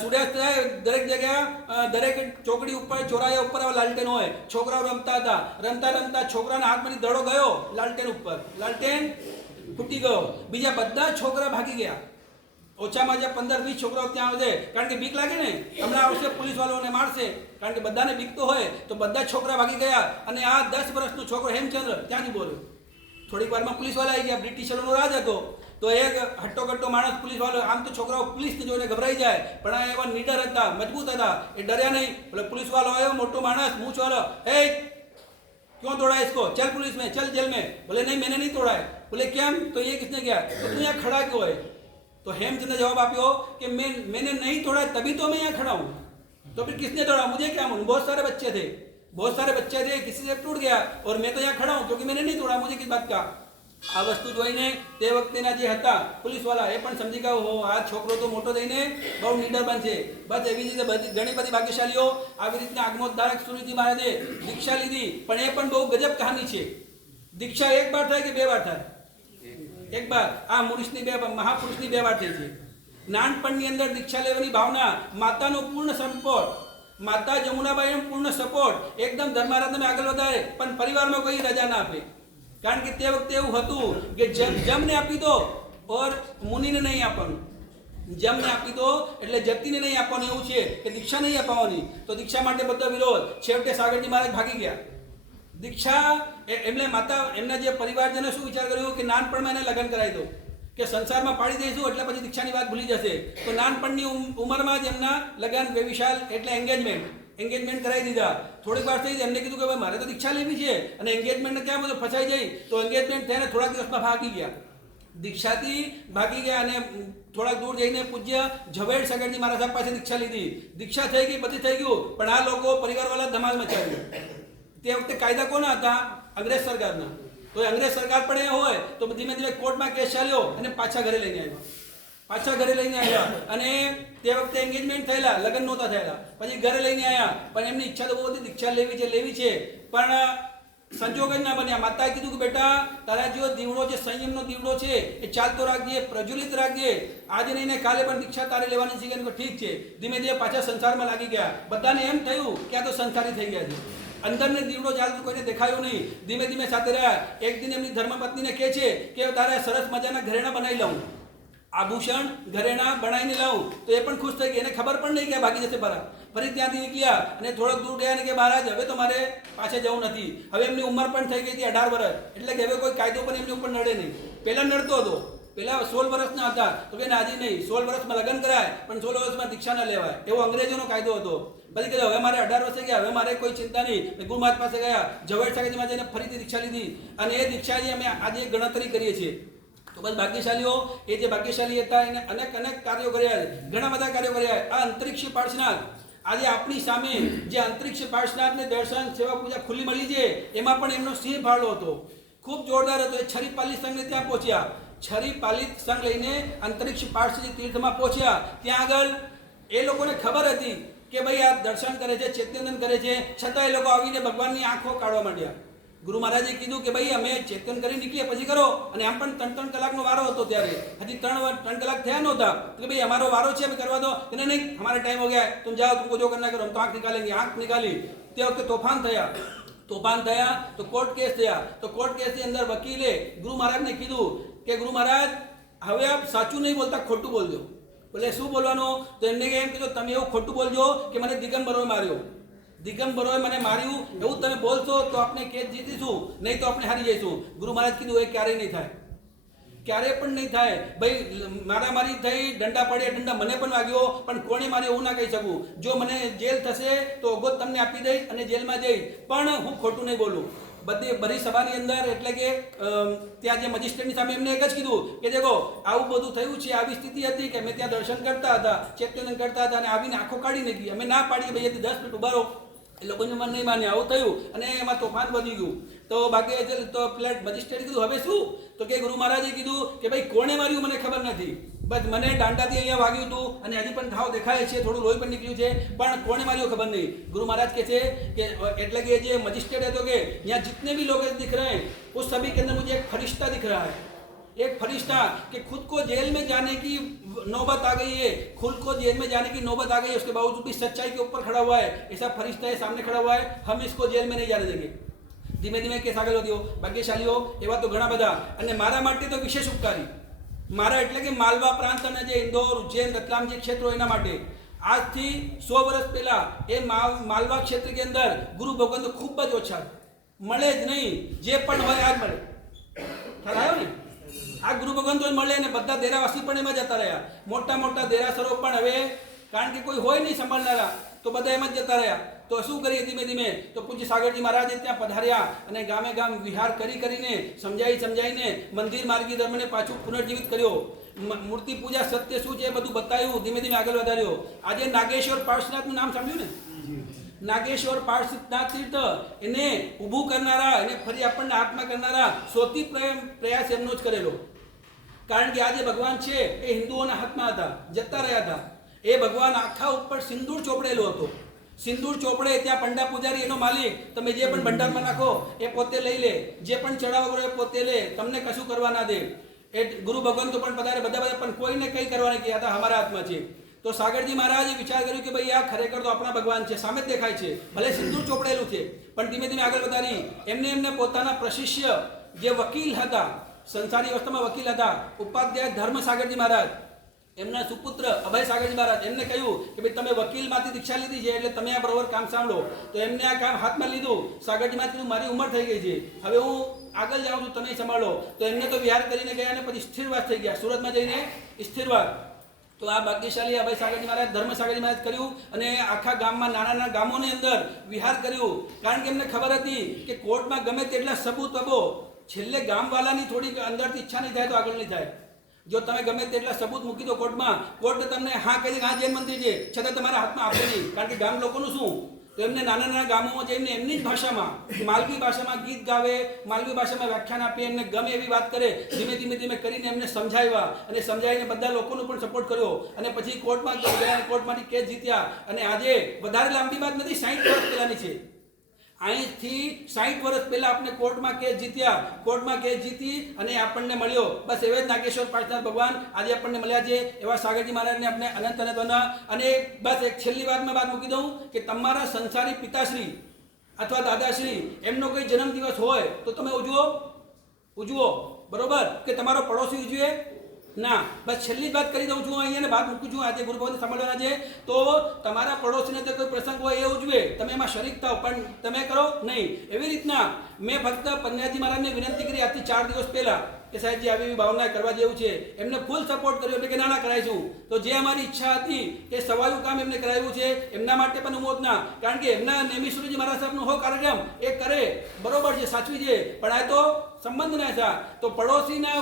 સૂર્યાસ્ત થાય દરેક જગ્યા દરેક ચોકડી ઉપર ચોરાયા ઉપર આવા લાલટેન હોય. છોકરાઓ રમતા હતા. રમતા રમતા છોકરાના હાથમાંથી દડો ગયો લાલટેન ઉપર, લાલટેન ફૂટી ગયો. બીજા બધા છોકરા ભાગી ગયા. ઓછામાં ઓછા 15-20 છોકરાઓ ત્યાં આવશે, કારણ કે બીક લાગે ને, હમણાં આવશે પોલીસ વાળાઓને મારશે, કારણ કે બધાને બીક તો હોય. તો બધા છોકરા ભાગી ગયા અને આ 10 વર્ષનો છોકરો હેમચંદ્ર ત્યાં જ ઉભો રહ્યો. થોડીક વારમાં પોલીસ વાળા આવી ગયા. બ્રિટિશરોનો રાજ હતો. તો એક હટ્ટો માણસ પોલીસ વાળો, આમ તો છોકરાઓ પોલીસને જોઈને ગભરાઈ જાય, પણ આ એવા નીડર હતા, મજબૂત હતા, એ ડર્યા નહીં. બોલે પોલીસ વાળો આવ્યો, મોટો માણસ, મૂછ વાળો, એ क्यों तोड़ा इसको, चल पुलिस में, चल जेल में. बोले नहीं मैंने नहीं तोड़ा है. बोले क्या? तो ये किसने किया? तो तू यहाँ खड़ा क्यों है? तो हेमचंद ने जवाब आप्यो कि मैंने नहीं तोड़ा, तभी तो मैं यहाँ खड़ा हूँ. तो फिर किसने तोड़ा? मुझे क्या मालूम. बहुत सारे बच्चे थे, किसी से टूट गया और मैं तो यहाँ खड़ा हूँ क्योंकि मैंने नहीं तोड़ा. मुझे किस बात का? આ વસ્તુ જોઈને તે વખતેના જે હતા પોલીસવાળા એ પણ સમજી ગયા, હો આ છોકરો તો મોટો થઈને બહુ નીડર બનશે. બસ એવી રીતે ઘણી બધી ભાગ્યશાલીઓ આવી રીતના આગમોદ્ધારક સુરજી મહારાજે દીક્ષા લીધી. પણ એ પણ બહુ ગજબ કહાની છે. દીક્ષા એક વાર થાય કે બે વાર થાય? એક વાર. આ મહાપુરુષની બે વાર થઈ છે. નાનપણની અંદર દીક્ષા લેવાની ભાવના, માતાનો પૂર્ણ સપોર્ટ, માતા જમુનાબાઈનો પૂર્ણ સપોર્ટ, એકદમ ધર્મારાધને આગળ વધારે, પણ પરિવારમાં કોઈ રજા ના આપે. કારણ કે તે વખતે એવું હતું કે જમને આપી દો ઓર મુનિને નહીં આપવાનું. જમને આપી દો એટલે જતીને નહીં આપવાનું એવું છે કે દીક્ષા નહીં અપાવવાની. તો દીક્ષા માટે બધો વિરોધ. છેવટે સાગરજી મહારાજ ભાગી ગયા. દીક્ષા એમને માતા એમના જે પરિવારજનો શું વિચાર કર્યો કે નાનપણમાં એને લગ્ન કરાવી દો, કે સંસારમાં પાડી દઈશું એટલે પછી દીક્ષાની વાત ભૂલી જશે. તો નાનપણની ઉંમરમાં જ એમના લગ્ન વેવિશાલ એટલે એંગેજમેન્ટ કરાવી દીધા. થોડીક વાર થઈ એમને કીધું કે ભાઈ મારે તો દીક્ષા લેવી છે અને એંગેજમેન્ટને ક્યાં બધું ફસાઈ જાય. તો એંગેજમેન્ટ થઈને થોડાક દિવસમાં ભાગી ગયા. દીક્ષાથી ભાગી ગયા અને થોડાક દૂર જઈને પૂજ્ય ઝવેર સાગરજી મહારાજ પાસે દીક્ષા લીધી. દીક્ષા થઈ ગઈ, બધી થઈ ગયું, પણ આ લોકો પરિવારવાળા ધમાલ મચાવ્યું. તે વખતે કાયદા કોના હતા? અંગ્રેજ સરકારના. તો અંગ્રેજ સરકાર પણ એ હોય તો ધીમે ધીમે કોર્ટમાં કેસ ચાલ્યો અને પાછા ઘરે લઈને આવ્યા. અને તે વખતે એંગેજમેન્ટ થયેલા, લગ્ન નહોતા થયેલા. પછી ઘરે લઈને આવ્યા, પણ એમની ઈચ્છા તો બહુ હતી, દીક્ષા લેવી છે. પણ સંજોગ જ ના બન્યા. માતાએ કીધું કે બેટા તારા જેવો દીવડો છે, સંયમનો દીવડો છે, એ ચાલતો રાખજે, પ્રજ્વલિત રાખજે. આજે નહીં ને કાલે પણ દીક્ષા તારે લેવાની છે. કે ઠીક છે. ધીમે ધીમે પાછા સંસારમાં લાગી ગયા. બધાને એમ થયું કે આ તો સંસારી થઈ ગયા છે. અંદરને દીવડો ચાલતો કોઈને દેખાયો નહીં. ધીમે ધીમે સાથે રહ્યા. એક દિન એમની ધર્મપત્નીને કહે છે કે તારે સરસ મજાના ઘરેણા બનાવી લઉં, આભૂષણ ઘરેણા બનાવીને લાવું. તો એ પણ ખુશ થઈ ગઈ. એને ખબર પણ નહીં કે ભાગી જશે પરા. ફરી ત્યાંથી નીકળ્યા અને થોડોક દૂર ગયા ને કે મહારાજ હવે તો મારે પાછે જવું નથી. હવે એમની ઉંમર પણ થઈ ગઈ હતી 18 વર્ષ, એટલે કે હવે કોઈ કાયદો પણ એમની ઉપર નડે નહીં. પહેલાં નડતો હતો, પહેલાં 16 વર્ષના હતા તો કે આજે નહીં, 16 વર્ષમાં લગ્ન કરાય પણ 16 વર્ષમાં દીક્ષા ન લેવાય, એવો અંગ્રેજોનો કાયદો હતો. પછી કીધું હવે મારે 18 વર્ષે ગયા, હવે મારે કોઈ ચિંતા નહીં. ગુરુ મહારાજ પાસે ગયા, ઝવેર સાગરજીમાં જઈને ફરીથી દીક્ષા લીધી અને એ દીક્ષાની અમે આજે ગણતરી કરીએ છીએ. તો બસ ભાગ્યશાલીઓ, એ જે ભાગ્યશાલી હતા એને અનેક કાર્યો કર્યા, ઘણા બધા કાર્યો કર્યા. આ અંતરિક્ષ પાર્શ્વનાથ, આજે આપણી સામે જે અંતરિક્ષ પાર્શ્વનાથને દર્શન સેવા પૂજા ખુલ્લી મળી છે, એમાં પણ એમનો સિંહ ફાળો હતો, ખૂબ જોરદાર હતો. એ છરીપાલી સંઘને ત્યાં પહોંચ્યા. છરીપાલી સંઘ લઈને અંતરિક્ષ પાર્શ્વ તીર્થમાં પહોંચ્યા. ત્યાં આગળ એ લોકોને ખબર હતી કે ભાઈ આ દર્શન કરે છે, ચૈત્યનંદન કરે છે, છતાં એ લોકો આવીને ભગવાનની આંખો કાઢવા માંડ્યા. ગુરુ મહારાજે કીધું કે ભાઈ અમે ચેતન કરી નીકળીએ પછી કરો. અને આમ પણ 3 કલાકનો વારો હતો ત્યારે, હજી 3 કલાક થયા નહોતા. કે ભાઈ અમારો વારો છે, અમે કરવા દો. નહીં નહીં હમારા ટાઈમ હો ગયા, तुम जाओ, तुमको जो करना करो, हम तो आँख निकालेंगे. आँख निकाली. તે વખતે તોફાન થયા તો કોર્ટ કેસ થયા. તો કોર્ટ કેસની અંદર વકીલે ગુરુ મહારાજને કીધું કે ગુરુ મહારાજ હવે આપ સાચું નહીં બોલતા, ખોટું બોલજો. બોલે શું બોલવાનું? તો એમને એમ કીધું તમે એવું ખોટું બોલજો કે મને દિગંબરોએ માર્યો, દિગંબરોએ મને માર્યું, એવું તમે બોલશો તો આપણે કેસ જીતીશું, નહીં તો આપણે હારી જઈશું. ગુરુ મહારાજ કીધું એ ક્યારેય નહીં થાય, ક્યારેય પણ નહીં થાય. ભાઈ મારામારી થઈ, દંડા પડ્યા, દંડા મને પણ વાગ્યો, પણ કોણે મારે એવું ના કહી શકું. જો મને જેલ થશે તો ઓગોત તમને આપી દઈશ અને જેલમાં જઈશ, પણ હું ખોટું નહીં બોલું. બધી સભાની અંદર એટલે કે ત્યાં જે મજિસ્ટ્રેટની સામે એમને એક જ કીધું કે દેખો આવું બધું થયું છે, આવી સ્થિતિ હતી કે અમે ત્યાં દર્શન કરતા હતા, ચૈત્યનંદન કરતા હતા અને આવીને આંખો કાઢી નાખી. અમે ના પાડીએ ભાઈ 10 મિનિટ ઉભા રહો. એ લોકોને મન નહીં માને, આવું થયું અને એમાં તોફાન વધી ગયું. તો બાકી તો પેલા મજિસ્ટ્રેટે કીધું હવે શું? તો કે ગુરુ મહારાજે કીધું કે ભાઈ કોણે માર્યું મને ખબર નથી, બસ મને દાંડાથી અહીંયા વાગ્યું હતું અને હજી પણ ઘાવ દેખાય છે, થોડું લોહી પણ નીકળ્યું છે, પણ કોણે માર્યું ખબર નહીં. गुरु महाराज कहते हैं कि એટલે કે જે મજિસ્ટ્રેટ है तो कि यहाँ जितने भी लोग दिख रहे हैं उस सभी के अंदर मुझे एक फरिश्ता दिख रहा है, एक फरिश्ता कि खुद को जेल में जाने की नौबत आ गई है, खुद को जेल में जाने की नौबत आ गई है, उसके बावजूद भी सच्चाई के ऊपर खड़ा हुआ है. ऐसा फरिश्ता है सामने खड़ा हुआ है, हम इसको जेल में नहीं जाने देंगे. ધીમે ધીમે કેસ આગળ વધ્યો. ભાગ્યશાળીઓ એવા તો ઘણા બધા, અને મારા માટે તો વિશેષ ઉપકારી, મારા એટલે કે માલવા પ્રાંત અને જે ઇન્દોર, ઉજ્જૈન, રતલામ જે ક્ષેત્રો એના માટે आज थी 100 वर्ष पहला ये मालवा क्षेत्र के अंदर गुरु भगवान तो खूब ज ओछा मळे ज नहीं, जे पण होय आज मळे ठरायो ने आ गुरु भगवान तो मळे ने बधा देरावासी पण एम ज जता रह्या. मोटा मोटा देरासरो पण हवे कारण के कोई होय नहीं संभाळनारा तो बधा एम ज जता रह्या. तो શું કરીએ ધીમે ધીમે તો પૂજ્ય સાગરજી મહારાજે ત્યાં પધાર્યા અને ગામે ગામ વિહાર કરીને સમજાઈને મંદિર માર્ગી ધર્મને પાછું પુનર્જીવિત કર્યો. મૂર્તિ પૂજા સત્ય શું છે એ બધું બતાવ્યું, ધીમે ધીમે આગળ વધાર્યો. આજે નાગેશ્વર પાર્શ્વનાથનું નામ સાંભળ્યું ને? નાગેશ્વર પાર્શ્વનાથ તીર્થ એને ઊભું કરનારા, એને ફરી આપણને આત્મા કરનારા સૌથી પ્રયાસ એમનો જ કરેલો. કારણ કે આજે ભગવાન છે એ હિન્દુઓના હાથમાં હતા, જતા રહ્યા હતા. એ ભગવાન આખા ઉપર સિંદૂર ચોપડેલો હતો. સિંદૂર ચોપડે ત્યાં પંડા પૂજારી એનો માલિક, તમે જે પણ ભંડારમાં નાખો એ પોતે લઈ લે, જે પણ ચડાવો કરો એ પોતે લે, તમને કશું કરવા ના દે. એ ગુરુ ભગવાન તો પણ પધારે બધા પણ કોઈને કંઈ કરવા નહીં કહેતા, અમારા હાથમાં છે. તો સાગરજી મહારાજે વિચાર કર્યો કે ભાઈ આ ખરેખર તો આપણા ભગવાન છે, સામે જ દેખાય છે, ભલે સિંદૂર ચોપડેલું છે, પણ ધીમે ધીમે આગળ વધારી એમને પોતાના પ્રશિષ્ય જે વકીલ હતા, સંસારી અવસ્થામાં વકીલ હતા, ઉપાધ્યાય ધર્મ સાગરજી મહારાજ, એમના સુપુત્ર અભય સાગરજી મહારાજ, એમને કહ્યું કે ભાઈ તમે વકીલમાંથી દીક્ષા લીધી છે એટલે તમે આ બરોબર કામ સાંભળો. તો એમને આ કામ હાથમાં લીધું. સાગરજી મહારાજ કીધું મારી ઉંમર થઈ ગઈ છે, હવે હું આગળ જાઉં છું, તમે સંભાળો. તો એમને તો વિહાર કરીને ગયા અને પછી સ્થિરવાસ થઈ ગયા, સુરતમાં જઈને સ્થિરવાસ. તો આ ભાગ્યશાળી અભય સાગરજી મહારાજ, ધર્મ સાગરજી મહારાજ કર્યું અને આખા ગામમાં નાના ગામોની અંદર વિહાર કર્યું. કારણ કે એમને ખબર હતી કે કોર્ટમાં ગમે તેટલા સબૂત આપો, છેલ્લે ગામવાલાની થોડી અંદરથી ઈચ્છા નહીં થાય તો આગળ નહીં થાય. જો તમે ગમે તેટલા સબૂત મૂકી દો કોર્ટમાં, કોર્ટ તમને હા કહી દે હા જૈન મંદિર છે, છતાં તમારા હાથમાં આપે નહીં. કારણ કે ગામ લોકોનું શું, તો એમને નાના ગામોમાં જઈને એમની જ ભાષામાં, માલવી ભાષામાં ગીત ગાવે, માલવી ભાષામાં વ્યાખ્યાન આપે, એમને ગમે એવી વાત કરે, ધીમે કરીને એમને સમજાવ્યા અને સમજાવીને બધા લોકોનો પણ સપોર્ટ કર્યો. અને પછી કોર્ટમાં ગયા, કોર્ટમાંથી કેસ જીત્યા. અને આજે વધારે લાંબી વાત નથી, 60 વર્ષ પહેલાની છે. અહીંથી 60 વર્ષ પહેલા આપણે કોર્ટમાં કેસ જીત્યા, કોર્ટમાં કેસ જીતી અને આપણને મળ્યો. બસ એવા જ નાગેશ્વર પાર્શ્વનાથ ભગવાન આજે આપણને મળ્યા છે. એવા સાગરજી મહારાજને આપણે અનંત વંદના. અને બસ એક છેલ્લી વાત મૂકી દઉં કે તમારા સંસારી પિતાશ્રી અથવા દાદાશ્રી એમનો કોઈ જન્મદિવસ હોય તો તમે ઉજવો, બરોબર? કે તમારો પડોશી ઉજવે ના. બસ છેલ્લી વાત કરી દઉં છું, અહીંયા વાત મૂકું છું. આજે ગુરુ ભગવાન સાંભળવાના છે તો તમારા પડોશીને તો કોઈ પ્રસંગ હોય એ ઉજવે, તમે એમાં શરીક થાવ, પણ તમે કરો નહીં. એવી રીતના મેં ફક્ત પન્યાજી મહારાજને વિનંતી કરી આજથી 4 દિવસ પહેલા કે સાહેબજી આવી એવી ભાવના કરવા જેવું છે. એમને ફૂલ સપોર્ટ કર્યો, એટલે કે નાના કરાવીશું. તો જે અમારી ઈચ્છા હતી કે સવાયું કામ એમને કરાવ્યું છે, એમના માટે પણ ઉમોદના. કારણ કે એમના નેમિશ્વરજી મહારાજ સાહેબનો હો કાર્યક્રમ એ કરે, બરોબર છે, સાચવી છે, પણ આ તો સંબંધ ના હતા. તો પડોશીના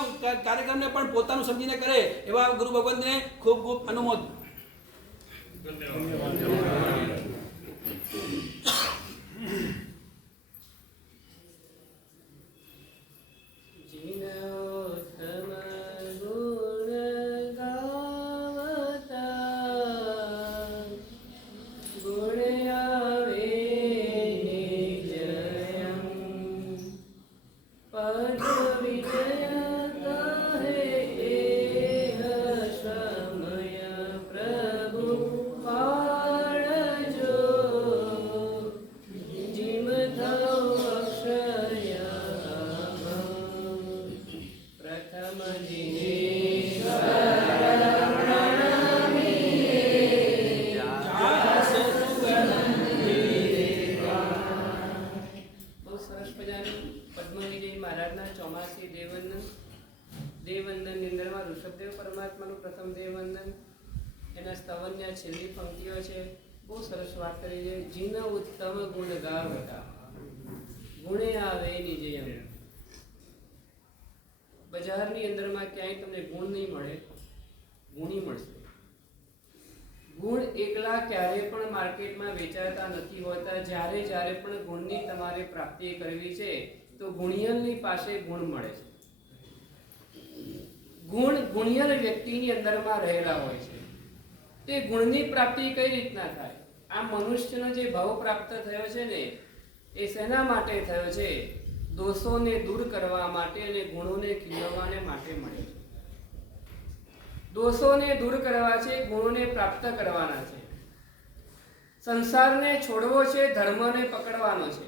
કાર્યક્રમને પણ પોતાનું સમજીને કરે એવા ગુરુ ભગવાનને ખૂબ ખૂબ અનુમોદ. દેવવંદનની અંદરમાં ઋષભદેવ પરમાત્માનું પ્રથમ દેવવંદન, એના સ્તવનની છેલ્લી પંક્તિઓ છે. બહુ સરસ વાત કરી છે. જીન ઉત્તમ ગુણ ગાવતા ગુણે આવે નિજયમ. બજારની અંદરમાં ક્યાંય તમને ગુણ નહીં મળે, ગુણી મળશે. ગુણ એકલા ક્યારે પણ માર્કેટમાં વેચાતા નથી હોતા. જ્યારે પણ ગુણની તમારે પ્રાપ્તિ કરવી છે તો ગુણિયલની પાસે ગુણ મળે છે. ગુણ ગુણિયલ વ્યક્તિની અંદરમાં રહેલા હોય છે. તે ગુણની પ્રાપ્તિ કઈ રીતના થાય? આ મનુષ્યનો જે ભાવ પ્રાપ્ત થયો છે ને, એ શેના માટે થયો છે? દોષોને દૂર કરવા માટે અને ગુણોને ખીલવવાને માટે મળે છે. દોષોને દૂર કરવા છે, ગુણોને પ્રાપ્ત કરવાના છે. સંસારને છોડવો છે, ધર્મને પકડવાનો છે.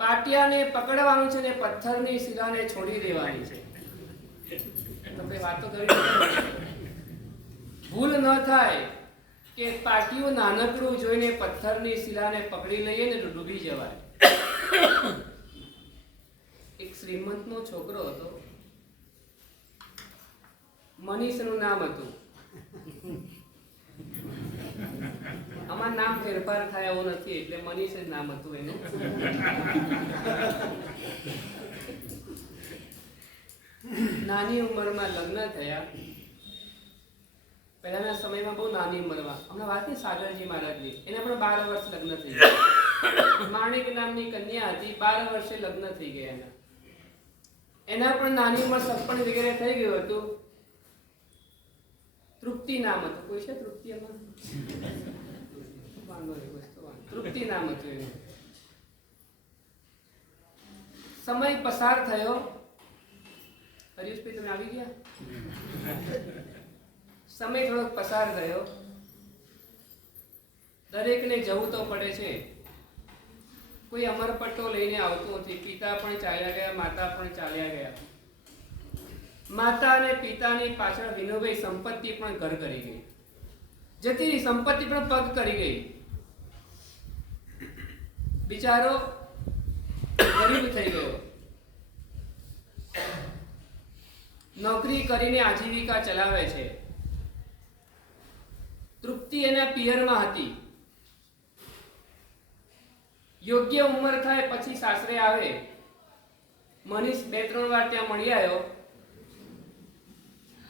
પાટિયાને પકડવાનું છે ને પથ્થરની શિલાને છોડી દેવાની છે. તમે વાતો કરી ભૂલ ન થાય કે પાટિયું નાનકડું જોઈને પથ્થરની શિલાને પકડી લઈએ ને તો ડૂબી જવાય. એક શ્રીમંતનો છોકરો હતો, મનીષનું નામ હતું. આમાં નામ ફેરફાર થાય એવો નથી, એટલે મનીષ જ નામ હતું એનું. નાની ઉંમરમાં લગ્ન થયા. પહેલાના સમયમાં બહુ નાની ઉંમરમાં, હમણાં વાત નહીં સાગરજી મહારાજની, એને પણ 12 વર્ષ લગ્ન થઈ ગયા. માણેક નામની કન્યા હતી, 12 વર્ષે લગ્ન થઈ ગયા એના પણ નાની ઉંમર સગપણ વગેરે થઈ ગયું હતું. તૃપ્તિ નામ હતું. કોઈ છે તૃપ્તિ? એમાં તૃપ્તિ નામ હતું એનું. સમય પસાર થયો. હરીશભાઈ તમે આવી ગયા? સમય થોડોક પસાર થયો. દરેકને જવું તો પડે છે. કોઈ અમરપટ્ટો લઈને આવતું નથી. પિતા પણ ચાલ્યા ગયા, માતા પણ ચાલ્યા ગયા. માતા અને પિતાની પાછળ વિનોભાઈ સંપત્તિ પણ ઘર કરી ગઈ. જતી સંપત્તિ પણ પગ કરી ગઈ. બિચારો ગરીબ થઈ ગયો. નોકરી કરીને આજીવિકા ચલાવે છે. તૃપ્તિ એના પિયરમાં હતી. યોગ્ય ઉંમર થાય પછી સાસરે આવે. મનીષ 2-3 વાર ત્યાં મળી આવ્યો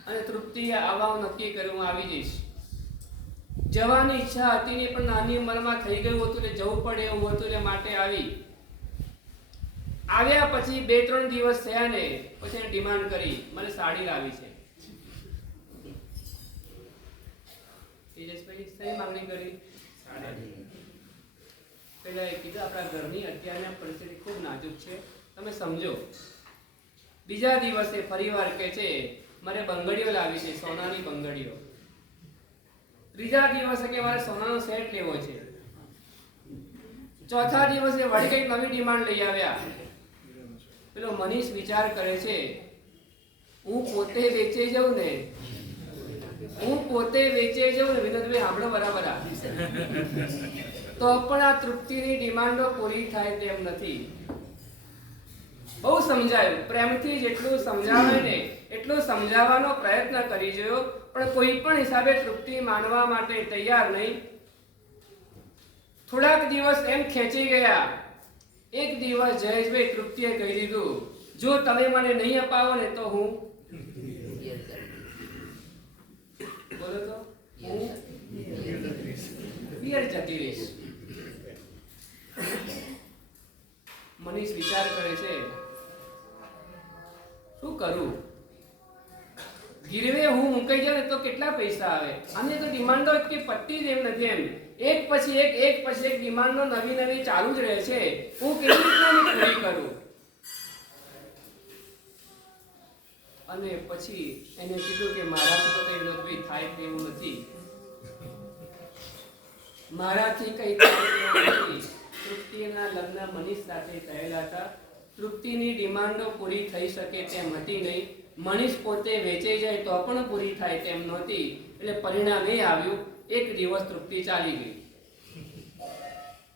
અને તૃપ્તિ આવવાનું નક્કી કર્યું, હું આવી જઈશ. જવાની ઈચ્છા હતી ને, પણ નાની ઉંમરમાં થઈ ગયું હતું એટલે જવું પડે એવું હતું એટલે માટે આવી. આવ્યા પછી 2-3 દિવસ થયા ને પછી એને ડિમાન્ડ કરી, મને સાડી લાવી છે. તેજસભાઈ શેની માંગણી કરી? પેલા એ કીધું આપણા ઘરની અત્યારની પરિસ્થિતિ ખૂબ નાજુક છે, તમે સમજો. બીજા દિવસે ફરીવાર કહે છે મારે બંગડીઓ લાવી છે, સોનાની બંગડીઓ. ત્રીજા દિવસે કે મારે સોનાનો સેટ લેવો છે. ચોથા દિવસે વળી કંઈક નવી ડિમાન્ડ લઈ આવ્યા. પેલો મનીષ વિચાર કરે છે, હું પોતે વેચે જાઉં ને, વિનોદભાઈ સાંભળો બરાબર, તો પણ આ તૃપ્તિની ડિમાન્ડો પૂરી થાય તેમ નથી. બહુ સમજાયું, પ્રેમથી જેટલું સમજાવે ને એટલું સમજાવવાનો પ્રયત્ન કરી જોયો, પણ કોઈ પણ હિસાબે તૃપ્તિ માનવા માટે તૈયાર નહીં. થોડાક દિવસ એમ ખેંચી ગયા. એક દિવસ જયેશભાઈ તૃપ્તિએ કહી દીધું, જો તમે મને નહીં અપાવો ને તો હું બોલો તો હું પિયર જતી રહીશ. મનીષ વિચાર કરે છે શું કરું? ગીરવે હું મુકાઈ જાઉં ને તો કેટલા પૈસા આવે? આને તો ડિમાન્ડો કે પત્તી જ એમ નથી. એમ એક પછી એક ડિમાન્ડો નવી ચાલુ જ રહે છે. હું કેવી રીતના પૂરી કરું? અને પછી એને કીધું કે મારાથી તો કઈ વિનોદભાઈ થાય તેવું નથી, મારાથી કઈ થાય તેવું નથી. તૃપ્તિના લગ્ન મનીષ સાથે થયેલા હતા. તૃપ્તિની ડિમાન્ડો પૂરી થઈ શકે તેમ હતી નહીં. મનીષ પોતે વેચાઈ જાય તો પણ પૂરી થાય તેમ નહોતી. એટલે પરિણામ એ આવ્યું, એક દિવસ તૃપ્તિ ચાલી ગઈ.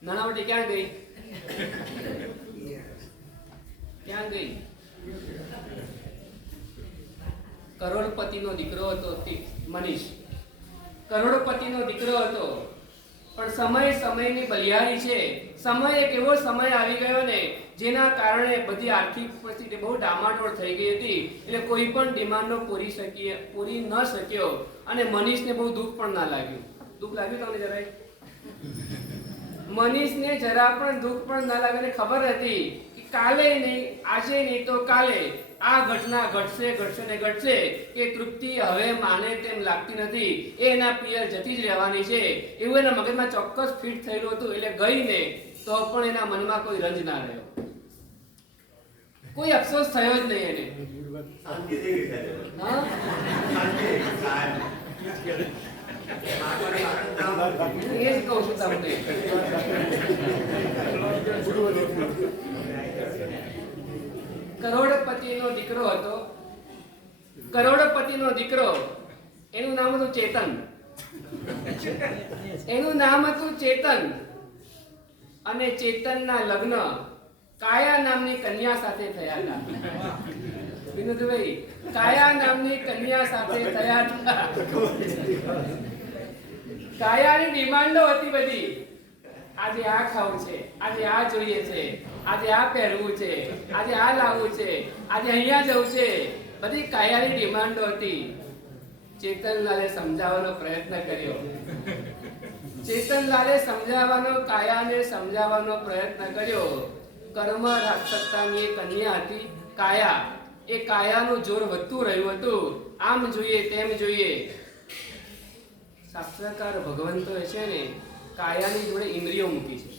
નાણાવટી ક્યાં ગઈ? ક્યાં ગઈ? કરોડપતિનો દીકરો હતો મનીષ. કરોડપતિનો દીકરો હતો, પણ સમયની બલિહારી છે. સમય એક એવો સમય આવી ગયો ને જેના કારણે બધી આર્થિક પરિસ્થિતિ બહુ ડામાડોળ થઈ ગઈ હતી. એટલે કોઈ પણ ડિમાન્ડો પૂરી ન શક્યો. અને મનીષને બહુ દુઃખ પણ ના લાગ્યું. દુઃખ લાગ્યું તમને જરાય? મનીષને જરા પણ દુઃખ પણ ના લાગે. ખબર હતી કે કાલે નહીં, આજે નહીં તો કાલે આ ઘટના ઘટશે ઘટશે ને ઘટશે કે તૃપ્તિ હવે માને તેમ લાગતી નથી, એ એના પિયર જતી જ રહેવાની છે એવું એના મગજમાં ચોક્કસ ફિટ થયેલું હતું. એટલે ગઈ ને તો પણ એના મનમાં કોઈ રંજ ના રહ્યો, કોઈ અફસોસ થયો જ નહીં એને. હા? એ જ કહું છું તમને. કરોડપતિનો દીકરો હતો. કરોડપતિનો દીકરો, એનું નામ હતું ચેતન. એનું નામ હતું ચેતન. અને ચેતનના લગ્ન કાયા નામની કન્યા સાથે થયા હતા. વિનોદભાઈ, કાયા નામની કન્યા સાથે થયા હતા. કાયાની ડિમાન્ડો હતી બધી. આજે આ ખાવું છે, આજે આ જોઈએ છે, આજે આ પહેરવું છે, આજે આ લાવવું છે, આજે અહીંયા જવું છે, બધી કાયાની ડિમાન્ડો હતી. ચેતનલાલે સમજાવવાનો પ્રયત્ન કર્યો. ચેતનલાલે કાયાને સમજાવવાનો પ્રયત્ન કર્યો. કર્મ રાક્ષસતાની એક કન્યા હતી કાયા. એ કાયાનું જોર વધતું રહ્યું હતું. આમ જોઈએ તેમ જોઈએ. શાસ્ત્રકાર ભગવંતોએ છે ને કાયાની જોડે ઇન્દ્રિયો મૂકી છે.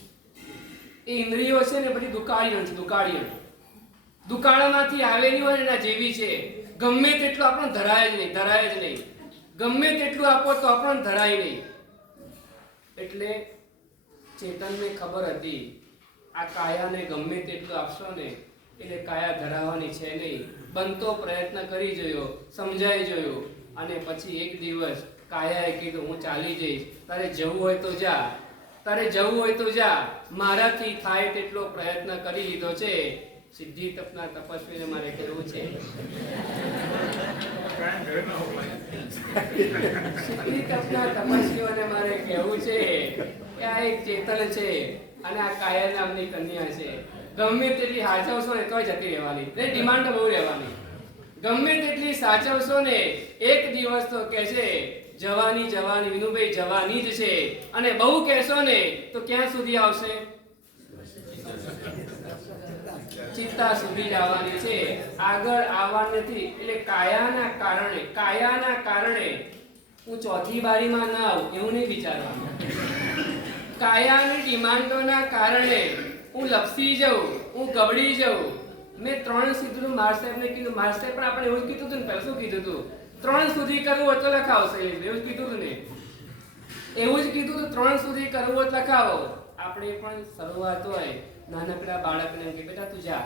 એ ઇન્દ્રિયો છે ને બધી દુકાળીઓ છે. દુકાળમાંથી આવેલી હોય એના જેવી છે. ગમે તેટલું આપણને ધરાય જ નહીં. ગમે તેટલું આપો તો આપણને ધરાય નહીં. એટલે ચેતનને ખબર હતી આ કાયાને ગમે તેટલું આપશો ને એટલે કાયા ધરાવવાની છે નહીં. બનતો પ્રયત્ન કરી જોયો, સમજાઈ જોયો, અને પછી એક દિવસ કાયાએ કીધું હું ચાલી જઈશ, તારે જવું હોય તો જા, મારાથી થાય તેટલો પ્રયત્ન કરી લીધો છે. સિદ્ધિ તપના તપસ્વીને મારે કહેવું છે, સિદ્ધિ તપના તપસ્વીઓને મારે કહેવું છે કે આ એક ચેતન છે અને આ કાયા નામની કન્યા છે. ગમે તેટલી સાચવશો ને તોય જતી રહેવાની, ડિમાન્ડ બહુ રહેવાની. ગમે તેટલી સાચવશો ને એક દિવસ તો કહે છે જવાની વિનુભાઈ જવાની જ છે. અને બહુ કહેશો ને તો ક્યાં સુધી આવશે? ચિત્તા સુધી જ આવવાની છે, આગળ આવવાની નથી. એટલે કાયાના કારણે હું ચોથી બારીમાં ના આવું એવું નહીં વિચારવાનું. કાયાની ડિમાન્ડોના કારણે હું લપસી જાઉં, હું ગબડી જાઉં. મેં 3 સીધું માર સાહેબને કીધું. માર સાહેબ પણ આપણે એવું કીધું હતું ને, પહેલા શું કીધું હતું? 3 સુધી કરવું હોય તો લખાવશે, એવું જ કીધું હતું ને. એવું જ કીધું હતું 3 સુધી કરવું હોય તો લખાવો. આપણે પણ શરૂઆત હોય નાનકડા બાળકને કે બેટા તું જા,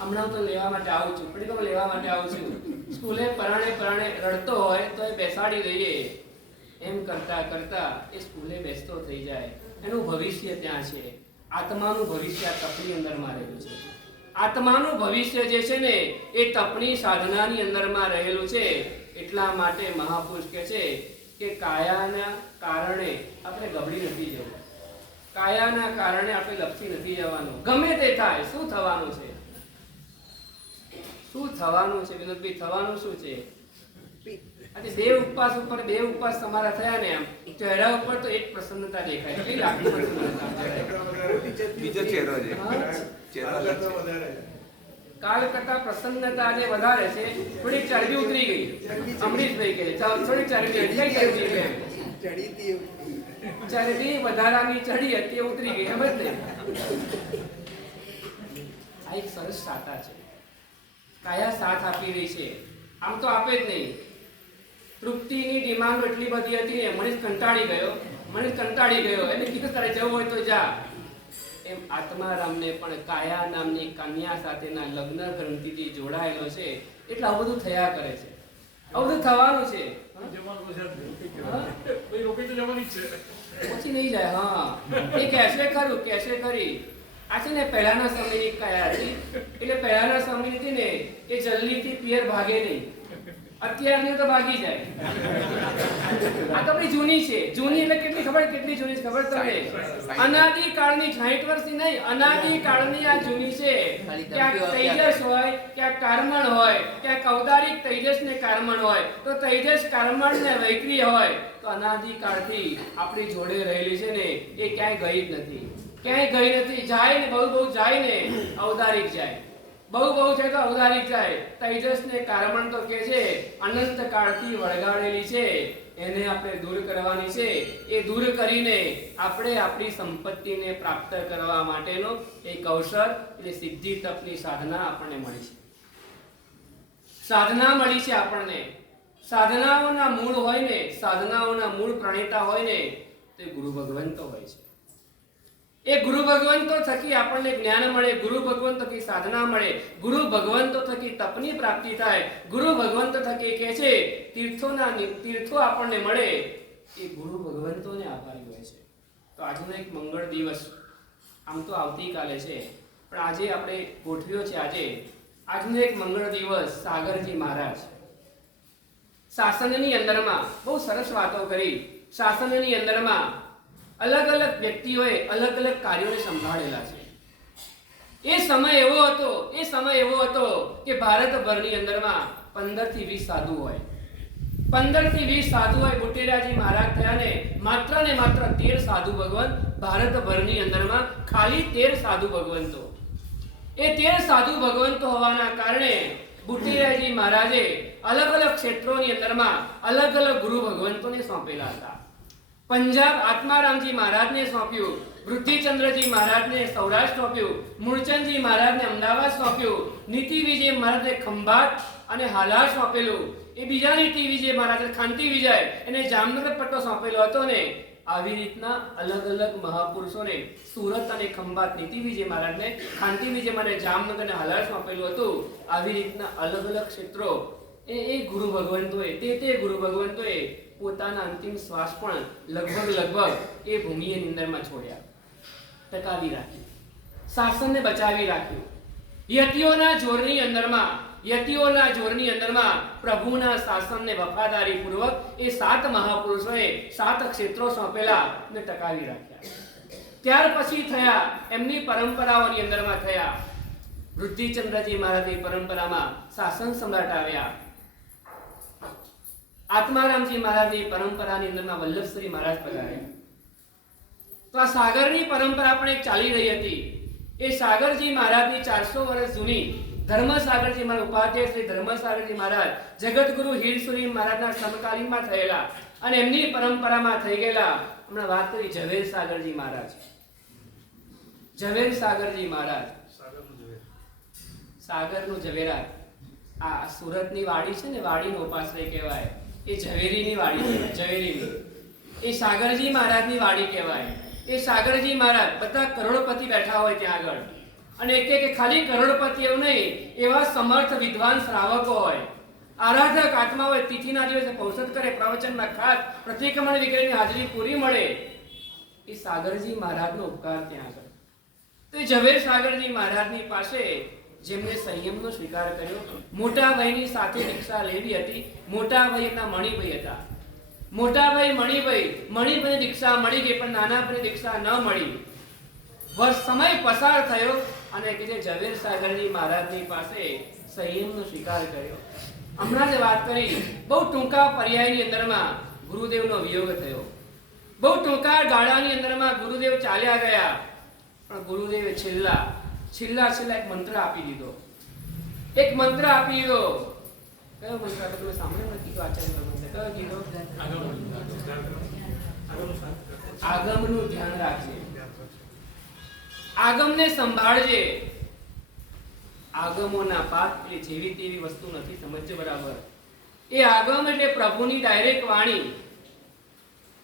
હમણાં તો લેવા માટે આવું છું, પડી તો લેવા માટે આવું છું. સ્કૂલે પરાણે રડતો હોય તો એ બેસાડી દઈએ. એમ કરતા કરતા એ સ્કૂલે બેસતો થઈ જાય. એનું ભવિષ્ય ત્યાં છે. આત્માનું ભવિષ્ય આ તપની અંદરમાં રહેલું છે. આત્માનું ભવિષ્ય જે છે ને એ તપની સાધનાની અંદરમાં રહેલું છે. એટલા માટે મહાપુરુષ કહે છે કે કાયાના કારણે આપણે ગબડી નથી જવું, કાયાના કારણે આપણે લપસી નથી જવાનું. ગમે તે થાય, શું થવાનું છે? વિનોદભાઈ, થવાનું શું છે? આજે 2 ઉપવાસ ઉપર 2 ઉપવાસ તમારા થયા ને, આમ ચહેરા ઉપર તો એક પ્રસન્નતા દેખાય. કેટલી લાગણી બીજો ચહેરો છે. કાલ કરતા પ્રસન્નતા આજે વધારે છે. થોડી ચરબી ઉતરી ગઈ. અમરીશભાઈ કહે થોડી ચરબી ચરબી વધારાની ચડી હતી, ઉતરી ગઈ. એમ જ ને? આ એક સરસ સાતા છે. કાયા સાથ આપી રહી છે. આમ તો આપે જ નહીં. તૃપ્તિની ડિમાન્ડ એટલી બધી હતી ને, મનીષ કંટાળી ગયો. એને કીધું તારે જવું હોય તો જા. એમ આત્મારામને પણ કાયા નામની કન્યા સાથેના લગ્ન ગ્રંથિથી જોડાયેલો છે. એટલે આવું બધું થયા કરે છે. આવું બધું થવાનું છે. પછી નહીં જાય. હા, એ કહેશે ખરી. આ છે ને પહેલાના સમયની કાયા હતી. એટલે પહેલાના સમયની હતી ને એ જલ્દીથી પિયર ભાગે નહીં. અત્યારની તો ભાગી જાય. આ તો આપણી જૂની છે. જૂની એટલે કેટલી જૂની ખબર તમને? અનાદિકાળની, 60 વર્ષની નહીં, અનાદિકાળની આ જૂની છે. ક્યાંક તેજસ હોય, ક્યાંક કાર્મણ હોય, ક્યાંક ઔદારિક તેજસ ને કાર્મણ હોય, તો તેજસ કાર્મણ ને વૈક્રી હોય તો અનાદિકાળથી આપણી જોડે રહેલી છે ને એ ક્યાંય ગઈ જ નથી. ક્યાંય ગઈ નથી. જાય ને બહુ જાય ને ઔદારિક જાય, બહુ છે તો ઔદારિક જાય. તેજસ ને કાર્બન તો કે છે અનંત કાળથી વળગાડેલી છે, એને આપણે દૂર કરવાની છે. એ દૂર કરીને આપણે આપણી સંપત્તિને પ્રાપ્ત કરવા માટેનો એક અવસર એટલે સિદ્ધિ તપની સાધના આપણને મળી છે. સાધના મળી છે આપણને. સાધનાઓના મૂળ હોય ને, સાધનાઓના મૂળ પ્રણેતા હોય ને તે ગુરુ ભગવંતો હોય છે. એ ગુરુ ભગવંતો થકી આપણને જ્ઞાન મળે, ગુરુ ભગવંતો થકી સાધના મળે, ગુરુ ભગવંતો થકી તપની પ્રાપ્તિ થાય, ગુરુ ભગવંતો થકી કે છે તીર્થો આપણને મળે. એ ગુરુ ભગવંતોને આભારી હોય છે. તો આજનો એક મંગળ દિવસ, આમ તો આવતીકાલે છે પણ આજે આપણે ગોઠવ્યો છે. આજનો એક મંગળ દિવસ. સાગરજી મહારાજ શાસનની અંદરમાં બહુ સરસ વાતો કરી. શાસનની અંદરમાં અલગ અલગ વ્યક્તિઓએ અલગ અલગ કાર્યોને સંભાળેલા છે. એ સમય એવો હતો કે ભારતભરની અંદરમાં 15 થી 20 સાધુ હોય. 15 થી 20 સાધુ હોય. બુટેરાજી મહારાજ થયા ને માત્ર 13 સાધુ ભગવંત ભારતભરની અંદરમાં, ખાલી 13 સાધુ ભગવંતો. એ 13 સાધુ ભગવંતો હોવાના કારણે બુટેરાજી મહારાજે અલગ અલગ ક્ષેત્રોની અંદરમાં અલગ અલગ ગુરુ ભગવંતોને સોંપેલા હતા. પંજાબ આત્મારામજી મહારાજને સોંપ્યું, વૃદ્ધિચંદ્રજી મહારાજને સૌરાષ્ટ્ર સોંપ્યું, મૂળચંદજી મહારાજને અમદાવાદ સોંપ્યું, નીતિ વિજય મહારાજને ખંભાત અને હાલાર સોંપેલું. એ બીજા નીતિ વિજય મહારાજ ખાંતિ વિજય એને જામનગર પટ્ટો સોંપેલો હતો ને. આવી રીતના અલગ અલગ મહાપુરુષોને સુરત અને ખંભાત નીતિ વિજય મહારાજને, ખાંતિ વિજય મહારાજને જામનગર અને હાલાર સોંપેલું હતું. આવી રીતના અલગ અલગ ક્ષેત્રો એ ગુરુ ભગવંતોએ તે ગુરુ ભગવંતોએ પોતાના અંતિમ શ્વાસ પણ લગભગ એ ભૂમિની અંદરમાં છોડ્યા, ટકાવી રાખ્યું, શાસનને બચાવી રાખ્યું. યતિઓના જોરની અંદરમાં પ્રભુના શાસનને વફાદારી પૂર્વક એ 7 મહાપુરુષોએ 7 ક્ષેત્રો સોંપેલા ને ટકાવી રાખ્યા. ત્યાર પછી થયા એમની પરંપરાઓની અંદરમાં થયા. વૃદ્ધિચંદ્રજી મહારાજની પરંપરામાં શાસન સમ્રાટ આવ્યા. આત્મારામજી મહારાજની પરંપરાની અંદરમાં વલ્લભશ્રી મહારાજ પધાર્યા. તો આ સાગરની પરંપરા પણ એક ચાલી રહી હતી. એ સાગરજી મહારાજની 400 વર્ષ જૂની ધર્મસાગરજી મહારાજ, ઉપાધ્યાય શ્રી ધર્મસાગરજી મહારાજ જગતગુરુ હીરસુરી મહારાજના સમકાલીનમાં થયેલા અને એમની પરંપરામાં થઈ ગયેલા. હમણાં વાત કરી ઝવેર સાગરજી મહારાજ. ઝવેર સાગરજી મહારાજ, સાગરનું ઝવેરાત. આ સુરતની વાડી છે ને, વાડીનો ઉપાશ્રય કહેવાય. એ ઝવેરીની વાડી કહેવાય, ઝવેરીની. એ સાગરજી મહારાજની વાડી કહેવાય. એ સાગરજી મહારાજ બધા કરોડપતિ બેઠા હોય ત્યાં આગળ. અને એક ખાલી કરોડપતિ એવું નહીં, એવા સમર્થ વિદ્વાન શ્રાવકો હોય, આરાધક આત્મા હોય. તિથિના દિવસે પૌષધ કરે, પ્રવચનમાં ખાસ પ્રતિક્રમણ વિગ્રહની હાજરી પૂરી મળે. એ સાગરજી મહારાજનો ઉપકાર ત્યાં આગળ. તો એ ઝવેર સાગરજી મહારાજની પાસે જેમને સંયમનો સ્વીકાર કર્યો, મોટા ભાઈની સાથે દીક્ષા લેવી હતી. મોટા ભાઈ એમના મણિભાઈ હતા. મોટા ભાઈ મણિભાઈ દીક્ષા મળી ગઈ, પણ નાના ભાઈ દીક્ષા ન મળી. સમય પસાર થયો અને કે જે ઝવેર સાગરજી મહારાજની પાસે સંયમનો સ્વીકાર કર્યો. હમણાં જે વાત કરી, બહુ ટૂંકા પર્યાયની અંદરમાં ગુરુદેવનો વિયોગ થયો. બહુ ટૂંકા ગાળાની અંદરમાં ગુરુદેવ ચાલ્યા ગયા. પણ ગુરુદેવે છેલ્લા એક મંત્ર આપી દીધો. એક મંત્ર આપી દીધો. કયો મંત્ર તમે સાંભળ્યો નથી? તો આચાર્ય મંત્ર કયો કીધો? આગમનું ધ્યાન રાખજે, આગમને સંભાળજે. આગમોના પાઠ એટલે જેવી તેવી વસ્તુ નથી, સમજજે બરાબર. એ આગમ એટલે પ્રભુની ડાયરેક્ટ વાણી.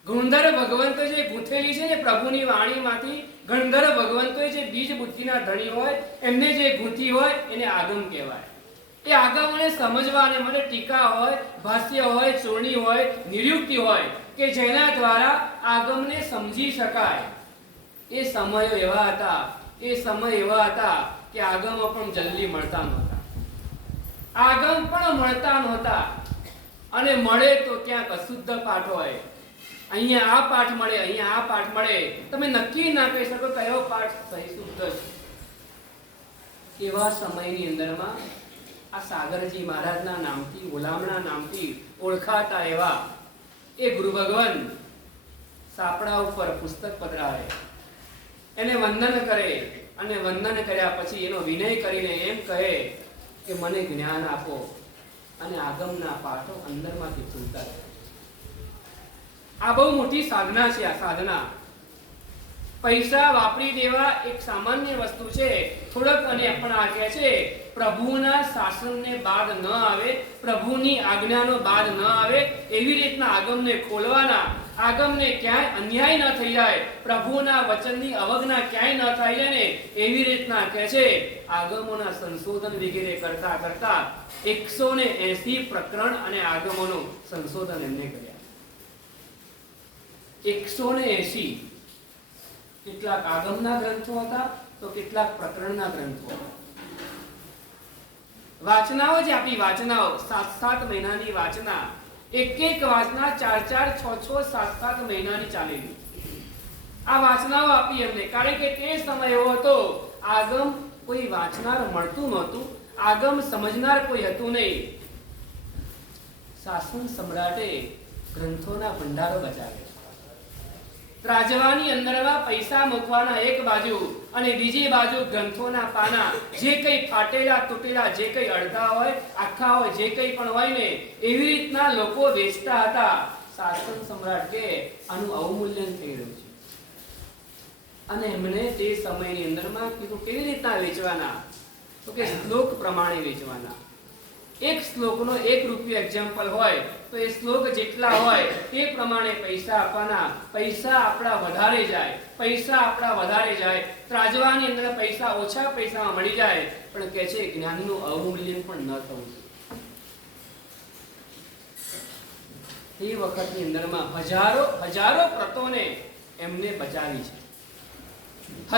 ગુણધર ભગવંતો જે ગૂંથેલી છે ને પ્રભુની વાણીમાંથી, ગણધર ભગવંતો જે બીજ બુદ્ધિના ધણી હોય એમને જે ગૂંથી હોય એને આગમ કહેવાય. એ આગમને સમજવા અને મને ટીકા હોય, ભાષ્ય હોય, ચોરણી હોય, નિરુક્તિ હોય કે જેના દ્વારા આગમને સમજી શકાય. એ સમય એવા હતા કે આગમો પણ જલ્દી મળતા નહોતા. આગમ પણ મળતા નહોતા. અને મળે તો ક્યાંક અશુદ્ધ પાઠ હોય. અહીંયા આ પાઠ મળે, અહીંયા આ પાઠ મળે. તમે નક્કી ના કહી શકો કયો પાઠ સહી શુદ્ધ છે. એવા સમયની અંદરમાં આ સાગરજી મહારાજના નામથી, ગુલામના નામથી ઓળખાતા એવા એ ગુરુ ભગવાન સાપડા ઉપર પુસ્તક પધરાવે. એને વંદન કરે અને વંદન કર્યા પછી એનો વિનય કરીને એમ કહે કે મને જ્ઞાન આપો અને આગમના પાઠો અંદરમાંથી ખુલતા રહે. આ બહુ મોટી સાધના છે. આ સાધના પૈસા વાપરી દેવા એક સામાન્ય વસ્તુ છે. થોડોક અને પણ આ કહે છે પ્રભુના શાસનને બાદ ન આવે, પ્રભુની આજ્ઞાનો બાદ ન આવે, એવી રીતના આગમને ખોલવાના, આગમને ક્યાંય અન્યાય ન થઈ જાય, પ્રભુના વચનની અવજ્ઞા ક્યાંય ન થઈ જાય ને એવી રીતના કહે છે આગમોના સંશોધન વગેરે કરતા કરતા 180 પ્રકરણ અને આગમોનું સંશોધન એમને કર્યા. 180. કેટલાક આગમના ગ્રંથો હતા તો કેટલાક પ્રકરણના ગ્રંથો હતા. વાચનાઓ જે આપણી વાચનાઓ 7 મહિનાની વાચના, એક વાચના 4, 6, 7 મહિનાની ચાલેલી. આ વાચનાઓ આપી એમને, કારણ કે તે સમય એવો હતો આગમ કોઈ વાંચનાર મળતું નહોતું, આગમ સમજનાર કોઈ હતું નહીં. શાસન સમ્રાટે ગ્રંથોના ભંડારો બચાવ્યા. ત્રાજવાની અંદરમાં પૈસા મૂકવાના એક બાજુ અને બીજી બાજુ ગ્રંથોના પાના, જે કઈ ફાટેલા તૂટેલા, જે કઈ અડધા હોય, આખા હોય, જે કઈ પણ હોય ને એવી રીતના લોકો વેચતા હતા. શાસન સમ્રાટ કે આનું અવમૂલ્યન થઈ રહ્યું છે અને એમણે તે સમયની અંદરમાં કીધું કેવી રીતના વેચવાના, તો કે શ્લોક પ્રમાણે વેચવાના. એક શ્લોકનો 1 રૂપિયો એક્ઝામ્પલ હોય તો એ શ્લોક જેટલા હોય તે પ્રમાણે પૈસા આપવાના. પૈસા આપણા વધારે જાય, પૈસા આપણા વધારે જાય. ત્રાજવાની અંદર પૈસા ઓછા પૈસામાં મળી જાય, પણ કહે છે જ્ઞાનનું અવમૂલ્યન પણ ન થવું જોઈએ. તે વખતની અંદરમાં હજારો પ્રતોને એમને બચાવી છે.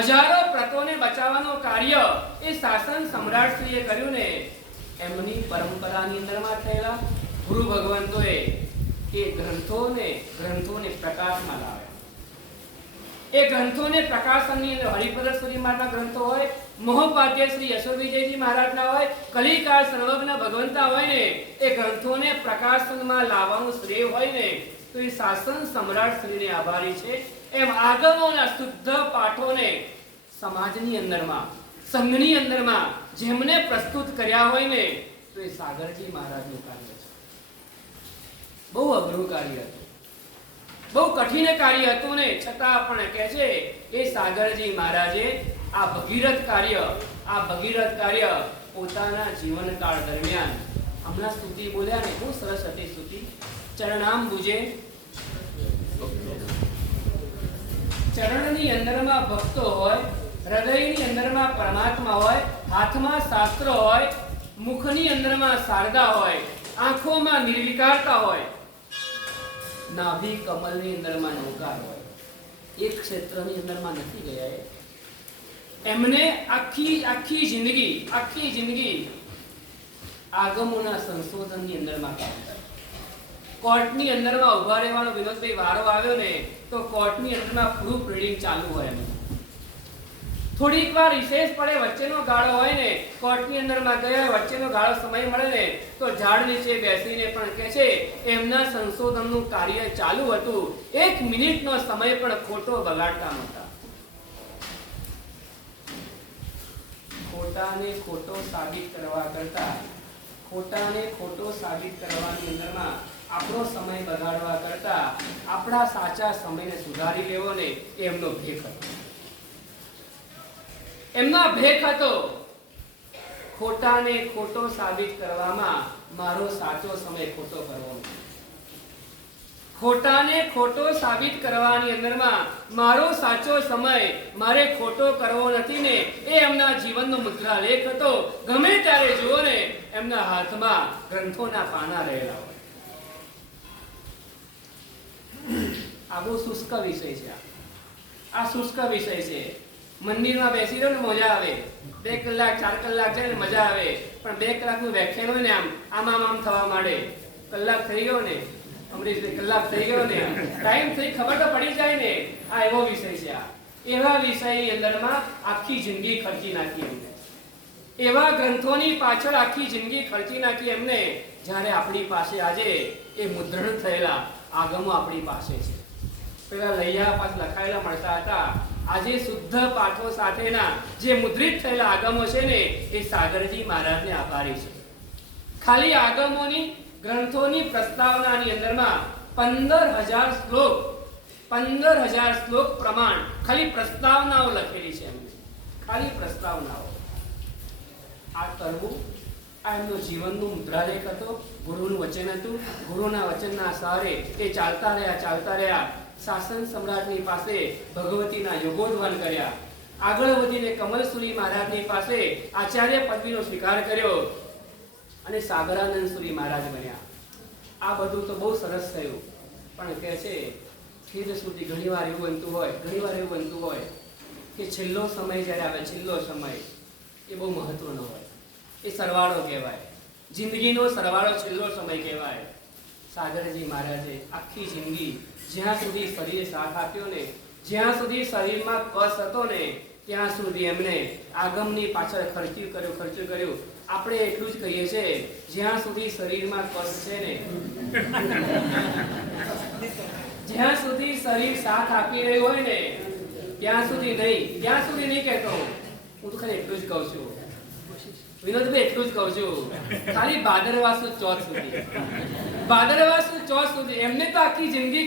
હજારો પ્રતોને બચાવવાનું કાર્ય એ શાસન સમ્રાટશ્રીએ કર્યું ને એમની પરંપરાની અંદરમાં થયેલા ગુરુ ભગવંતોએ એ ગ્રંથોને પ્રકાશમાં લાવ્યા. એ ગ્રંથોને પ્રકાશનની અંદર હરિપ્રદશ્રી મહારાજના ગ્રંથો હોય, મહોપાધ્યાય શ્રી યશોવિજયજી મહારાજના હોય, કલિકાળ સર્વજ્ઞ ભગવંતા હોય ને એ ગ્રંથોને પ્રકાશનમાં લાવવાનું શ્રેય હોય ને તો એ શાસન સમ્રાટ શ્રીને આભારી છે. એમ આગમોના શુદ્ધ પાઠોને સમાજની અંદરમાં, સંઘની અંદરમાં જેમને પ્રસ્તુત કર્યા હોય ને તો એ સાગરજી મહારાજનું કાર્ય છે. બહુ અઘરું કાર્ય હતું, બહુ કઠિન કાર્ય હતું ને છતાં પણ કહે છે એ સાગરજી મહારાજે આ ભગીરથ કાર્ય પોતાના જીવનકાળ દરમિયાન, હમણાં સ્તુતિ બોલ્યા ને બહુ સરસ હતી સ્તુતિ, ચરણાંબુજે, ચરણની અંદરમાં ભક્તો હોય, હૃદયની અંદરમાં પરમાત્મા હોય, હાથમાં શાસ્ત્ર હોય, મુખની અંદરમાં શારદા હોય, આંખોમાં નિર્વિકારતા હોય, નાભી કમલની અંદરમાં નૌકાર હોય. એક ક્ષેત્રની અંદરમાં નથી ગયા. એમને આખી જિંદગી આગમોના સંશોધનની અંદરમાં કામ કર્યું. કોર્ટની અંદરમાં ઉભા રહેવાનો વિનોદભાઈ વારો આવ્યો ને તો કોર્ટની અંદરમાં પ્રૂફ રીડિંગ ચાલુ હોય. એમ થોડીક વાર રિસેસ પડે, વચ્ચેનો ગાળો હોય ને, કોર્ટની અંદરમાં ગયા વચ્ચેનો ગાળો સમય મળે ને તો ઝાડ નીચે બેસીને પણ કહે છે એમના સંશોધનનું કાર્ય ચાલુ હતું. 1 મિનિટનો સમય પણ ખોટો બગાડતા નહોતા. ખોટાને ખોટો સાબિત કરવા કરતા, ખોટાને ખોટો સાબિત કરવાની અંદરમાં આપણો સમય બગાડવા કરતા આપણા સાચા સમયને સુધારી લેવો ને એમનો ભેખ હતો. એમના ભેખ હતો ખોટાને ખોટો સાબિત કરવામાં મારો સાચો સમય ખોટો કરવો નથી. ખોટાને ખોટો સાબિત કરવાની અંદરમાં મારો સાચો સમય મારે ખોટો કરવો નથી ને એ એમના જીવનનો મુદ્રા લેખ હતો. ગમે ત્યારે જુઓ ને એમના હાથમાં ગ્રંથોના પાના રહેલા હોય. આ બહુ શુષ્ક વિષય છે. આ શુષ્ક વિષય છે. મંદિરમાં બેસી રહો ને મજા આવે, 2 કલાક 4 કલાક જાય ને મજા આવે, પણ 2 કલાકનું વ્યાખ્યાન હોય ને આમ થવા માંડે. કલાક થઈ ગયો ને અમરીશભાઈ, કલાક થઈ ગયો ને, ટાઈમ થઈ ખબર તો પડી જાય ને. આ એવો વિષય છે. આ એવા વિષયની અંદરમાં આખી જિંદગી ખર્ચી નાખી એમને. એવા ગ્રંથોની પાછળ આખી જિંદગી ખર્ચી નાખી એમને. જ્યારે આપણી પાસે આજે એ મુદ્રણ થયેલા આગમો આપણી પાસે છે. પેલા લૈયા પાસ લખાયેલા મળતા હતા આજે શુદ્ધ પાઠો સાથેના જે મુદ્રિત થયેલા આગમો છે ને એ સાગરજી મહારાજને આભારી છે. ખાલી આગમોની ગ્રંથોની પ્રસ્તાવનાની અંદરમાં 15,000 શ્લોક 15,000 શ્લોક પ્રમાણ ખાલી પ્રસ્તાવનાઓ લખેલી છે એમની. ખાલી પ્રસ્તાવનાઓ. આ કરવું આ એમનો જીવનનું મુદ્રાલેખ હતો. ગુરુનું વચન હતું. ગુરુના વચનના સહારે એ ચાલતા રહ્યા. શાસન સમ્રાટની પાસે ભગવતીના યોગોદ્વન કર્યા. આગળ વધીને કમલસુરી મહારાજની પાસે આચાર્ય પદવીનો સ્વીકાર કર્યો અને સાગરાનંદ સુરી મહારાજ બન્યા. આ બધું તો બહુ સરસ થયું, પણ કહે છે ખેદ સુધી ઘણીવાર એવું બનતું હોય કે છેલ્લો સમય જ્યારે આવે, છેલ્લો સમય એ બહુ મહત્વનો હોય. એ સરવાળો કહેવાય. જિંદગીનો સરવાળો છેલ્લો સમય કહેવાય. સાગરજી મહારાજે આખી જિંદગી જ્યાં સુધી શરીરે સાથ આપ્યો ને, જ્યાં સુધી શરીરમાં કસ હતો ને, ત્યાં સુધી એમને આગમની પાછળ ખર્ચ્યું કર્યું. આપણે એટલું જ કહીએ છીએ, જ્યાં સુધી શરીરમાં કસ છે ને, જ્યાં સુધી શરીર સાથ આપી રહ્યું હોય ને, ત્યાં સુધી નહીં કહેતો હું. તો ખાલી એટલું જ કહું છું વિનોદભાઈ, એટલું જ કહું છું. ખાલી ભાદરવા સુદ ચોથ સુધી એમને તો આખી જિંદગી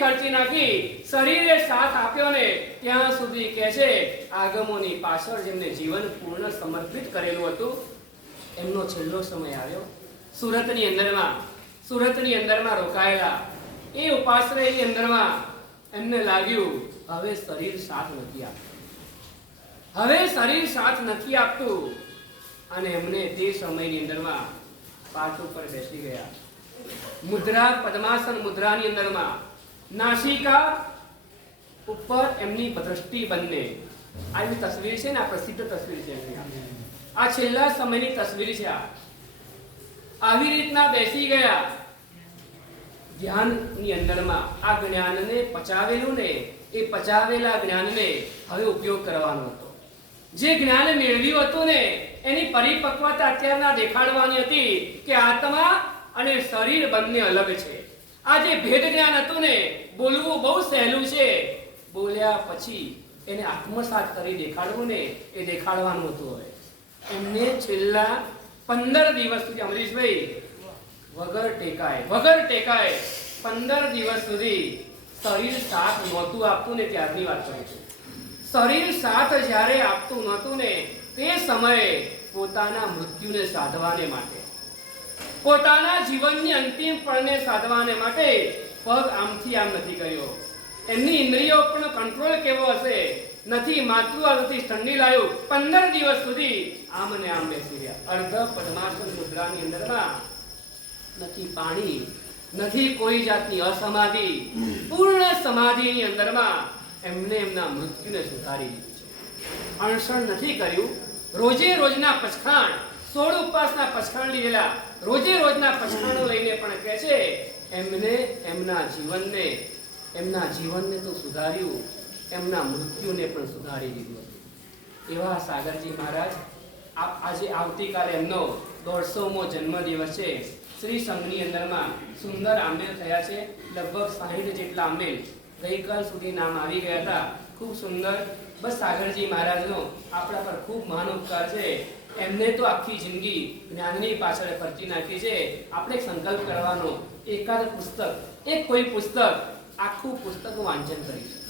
ખર્ચી નાખી. શરીરે સાથ આપ્યો ને ત્યાં સુધી કહે છે આગમોની પાછળ જેમને જીવન પૂર્ણ સમર્પિત કરેલું હતું, એમનો છેલ્લો સમય આવ્યો. સુરતની અંદરમાં રોકાયેલા એ ઉપાશ્રયની અંદરમાં એમને લાગ્યું હવે શરીર સાથ નથી આપતું. અને એમને તે સમયની અંદરમાં પાઠ ઉપર બેસી ગયા. મુદ્રા, પદ્માસન મુદ્રાની અંદરમાં નાસિકા ઉપર એમની દ્રષ્ટિ બંને. આ એવી તસવીર છે ને, આ પ્રસિદ્ધ તસવીર છે. આ છેલ્લા સમયની તસવીર છે. આવી રીતના બેસી ગયા ધ્યાનની અંદરમાં. આ જ્ઞાનને પચાવેલું ને, એ પચાવેલા જ્ઞાનને હવે ઉપયોગ કરવાનો હતો. જે જ્ઞાન મેળવ્યું હતું ને એની પરિપક્વતા અત્યારના દેખાડવાની હતી કે આત્મા અને શરીર બંને અલગ છે. આ જે ભેદ જ્ઞાન હતું ને, બોલવું બહુ સહેલું છે, બોલ્યા પછી એને આત્મસાત કરી દેખાડવું ને એ દેખાડવાનું હતું. હવે એમને છેલ્લા 15 દિવસ સુધી અમરીશભાઈ વગર ટેકાય 15 દિવસ સુધી શરીર સાથ નહોતું આપતું ને, ત્યારની વાત કરું છું. શરીર સાથ જ્યારે આપતું નહોતું ને તે સમયે પોતાના મૃત્યુને સાધવાને માટે, પોતાના જીવનની અંતિમ પળને સાધવાને માટે પગ આમથી આમ નથી કર્યો. એમની ઇન્દ્રિયો પણ કંટ્રોલ કેવો હશે, નથી માતૃ નથી ઠંડી લાયું. 15 દિવસ સુધી આમ ને આમ બેસી રહ્યા. અર્ધ પદ્માસન મુદ્રાની અંદરમાં નથી પાણી, નથી કોઈ જાતની અસમાધિ, પૂર્ણ સમાધિની અંદરમાં એમને એમના મૃત્યુને સુધારી દીધું છે. અણસણ નથી કર્યું. રોજના પચખાણ, 16 ઉપવાસના પચખાણ લીધેલા. રોજના પચખાણો લઈને પણ કહે છે એમને એમના જીવનને તો સુધાર્યું, એમના મૃત્યુને પણ સુધારી દીધું. એવા સાગરજી મહારાજ આજે આવતીકાલે એમનો 150મો જન્મદિવસ છે. શ્રી સંઘની અંદરમાં સુંદર આંબેલ થયા છે. લગભગ 60 જેટલા આંબેલ ગઈકાલ સુધી નામ આવી ગયા હતા. ખૂબ સુંદર. બસ સાગરજી મહારાજનો આપણા પર ખૂબ મહાન ઉપકાર છે. એમને તો આખી જિંદગી જ્ઞાનની પાછળ ખર્ચી નાખી છે. આપણે સંકલ્પ કરવાનો, એકાદ પુસ્તક, કોઈ પુસ્તક, આખું પુસ્તકનું વાંચન કરીશું.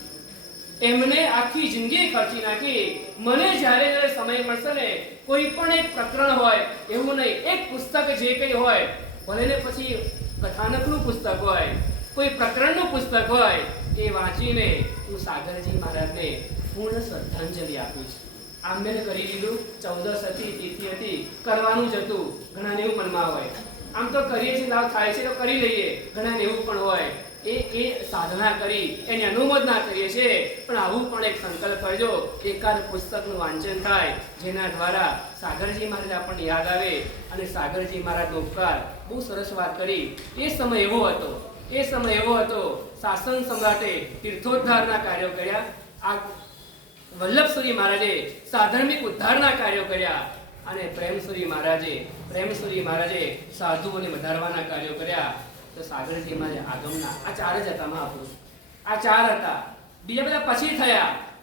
એમને આખી જિંદગી ખર્ચી નાખી. મને જ્યારે સમય મળશે ને, કોઈ પણ એક પ્રકરણ હોય એવું નહીં, એક પુસ્તક જે કંઈ હોય, ભલે ને પછી કથાનકનું પુસ્તક હોય, કોઈ પ્રકરણનું પુસ્તક હોય, એ વાંચીને હું સાગરજી મહારાજને પૂર્ણ શ્રદ્ધાંજલિ આપીશ. આમ મેં કરી દીધું. 14 હતી, તિથિ હતી, કરવાનું જ હતું. ઘણાને એવું મનમાં હોય આમ તો કરીએ છીએ, લાવ થાય છે તો કરી લઈએ. ઘણાને એવું પણ હોય એ સાધના કરી એની અનુમોદના કરીએ છીએ, પણ આવું પણ એક સંકલ્પ કરજો, એકાદ પુસ્તકનું વાંચન થાય જેના દ્વારા સાગરજી મહારાજ આપણને યાદ આવે. અને સાગરજી મહારાજનો ઉપકાર, બહુ સરસ વાત કરી. એ સમય એવો હતો શાસન સમ્રાટે તીર્થોદ્ધારના કાર્યો કર્યા. આ વલ્લભસુરી મહારાજે સાધર્મિક ઉદ્ધારના કાર્યો કર્યા. અને પ્રેમસુરી મહારાજે સાધુઓને વધારવાના કાર્યો કર્યા. તો સાગરજી મહારાજ આગમના આ 4 જ હતા મહાપુરુષ. આ 4 હતા. બીજા બધા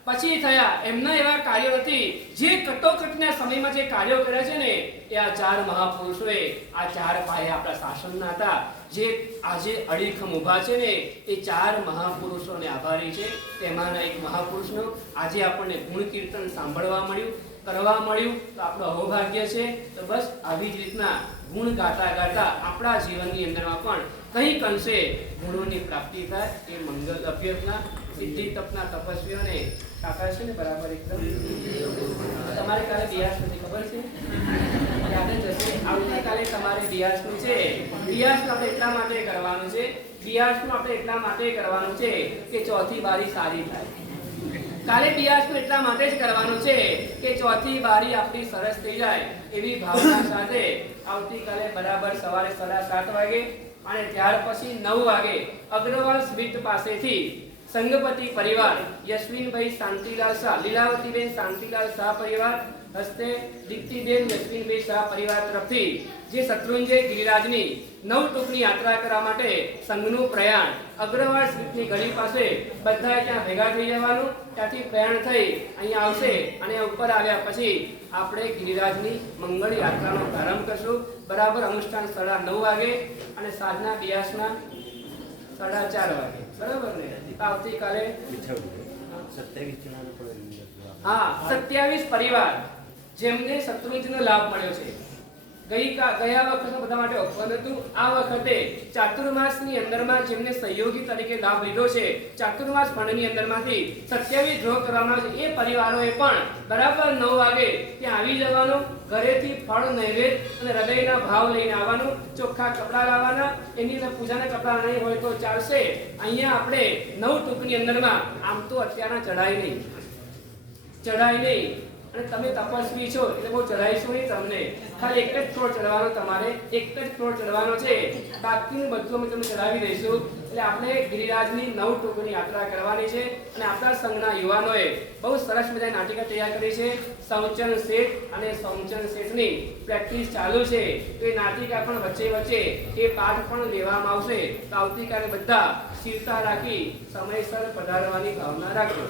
પછી થયા એમના એવા કાર્યો નથી જે કટોકટના સમયમાં જે કાર્યો કર્યા છે ને એ આ ચાર મહાપુરુષોએ આ ચાર પાયા આપણા શાસનના હતા જે આજે અડીખમ ઊભા છે ને એ ચાર મહાપુરુષોને આભારી છે તેમાંના એક મહાપુરુષનો આજે આપણને ગુણ કીર્તન સાંભળવા મળ્યું કરવા મળ્યું તો આપણું અહોભાગ્ય છે તો બસ આવી જ રીતના ગુણ ગાતા ગાતા આપણા જીવનની અંદરમાં પણ કંઈક અંશે ગુણોની પ્રાપ્તિ થાય એ મંગલ અભ્યર્થના સિદ્ધિ તપના તપસ્વીઓને સાકાર છે ને બરાબર એકદમ તમારે કાલે બિયાસ નથી ખબર છે યાદ જ હશે આવતીકાલે તમારે બિયાસનું છે બિયાસનું આપણે એટલા માટે કરવાનું છે કે ચોથી બારી સારી થાય કાલે બિયાસનું એટલા માટે જ કરવાનું છે કે ચોથી બારી આપણી સરસ થઈ જાય એવી ભાવના સાથે આવતીકાલે બરાબર સવારે 7:30 વાગે અને ત્યાર પછી 9 વાગે અગ્રવાલ સ્મિત પાસેથી સંગપતિ પરિવાર યશવીનભાઈ શાંતિલાલ શાહ લીલાવતીબેન શાંતિલાલ શાહ પરિવાર હસ્તે દીપ્તિબેન યશવીનભાઈ શાહ પરિવાર તરફથી જે શત્રુંજય ગિરિરાજની 9 ટૂંકની યાત્રા કરવા માટે સંઘનું પ્રયાણ અગ્રવાલ સ્મિતની ગળી પાસે બધાએ ત્યાં ભેગા થઈ જવાનું ત્યાંથી પ્રયાણ થઈ અહીંયા આવશે અને ઉપર આવ્યા પછી આપણે ગિરિરાજની મંગળ યાત્રાનો પ્રારંભ કરશું બરાબર અનુષ્ઠાન 9:30 વાગે અને સાંજના બિયાસના 4:30 વાગે બરાબર ને આવતીકાલે 27 પરિવાર જેમને શત્રુંજયનો લાભ મળ્યો છે ગયા વખતે બધા માટે ઓપન હતું આ વખતે ચાતુર્માસની અંદરમાં જેમને સહયોગી તરીકે લાભ લીધો છે ચાતુર્માસ ફંડની અંદરમાંથી 27 ડ્રો કરવામાં આવે છે એ પરિવારોએ પણ બરાબર 9 વાગે ત્યાં આવી જવાનું ઘરેથી ફળ નૈવેદ્ય અને હૃદયના ભાવ લઈને આવવાનું ચોખ્ખા કપડાં લાવવાના એની અંદર પૂજાના કપડાં નહીં હોય તો ચાલશે અહીંયા આપણે 9 ટૂંકની અંદરમાં આમ તો અત્યારના ચડાય નહીં અને તમે તપસ્વી છો એટલે બહુ ચડાઈશું નહીં તમને ખાલી એક જ ફ્લોર ચડવાનો તમારે એક જ ફ્લોર ચડવાનો છે બાકીનું બધું અમે તમને ચડાવી દઈશું એટલે આપણે ગિરિરાજની 9 ટૂંકની યાત્રા કરવાની છે અને આપણા સંઘના યુવાનોએ બહુ સરસ મજાની નાટિકા તૈયાર કરી છે સૌચન શેઠ અને સૌચન શેઠની પ્રેક્ટિસ ચાલુ છે તો એ નાટિકા પણ વચ્ચે એ પાઠ પણ લેવામાં આવશે તો આવતીકાલે બધા સ્થિરતા રાખી સમયસર પધારવાની ભાવના રાખજો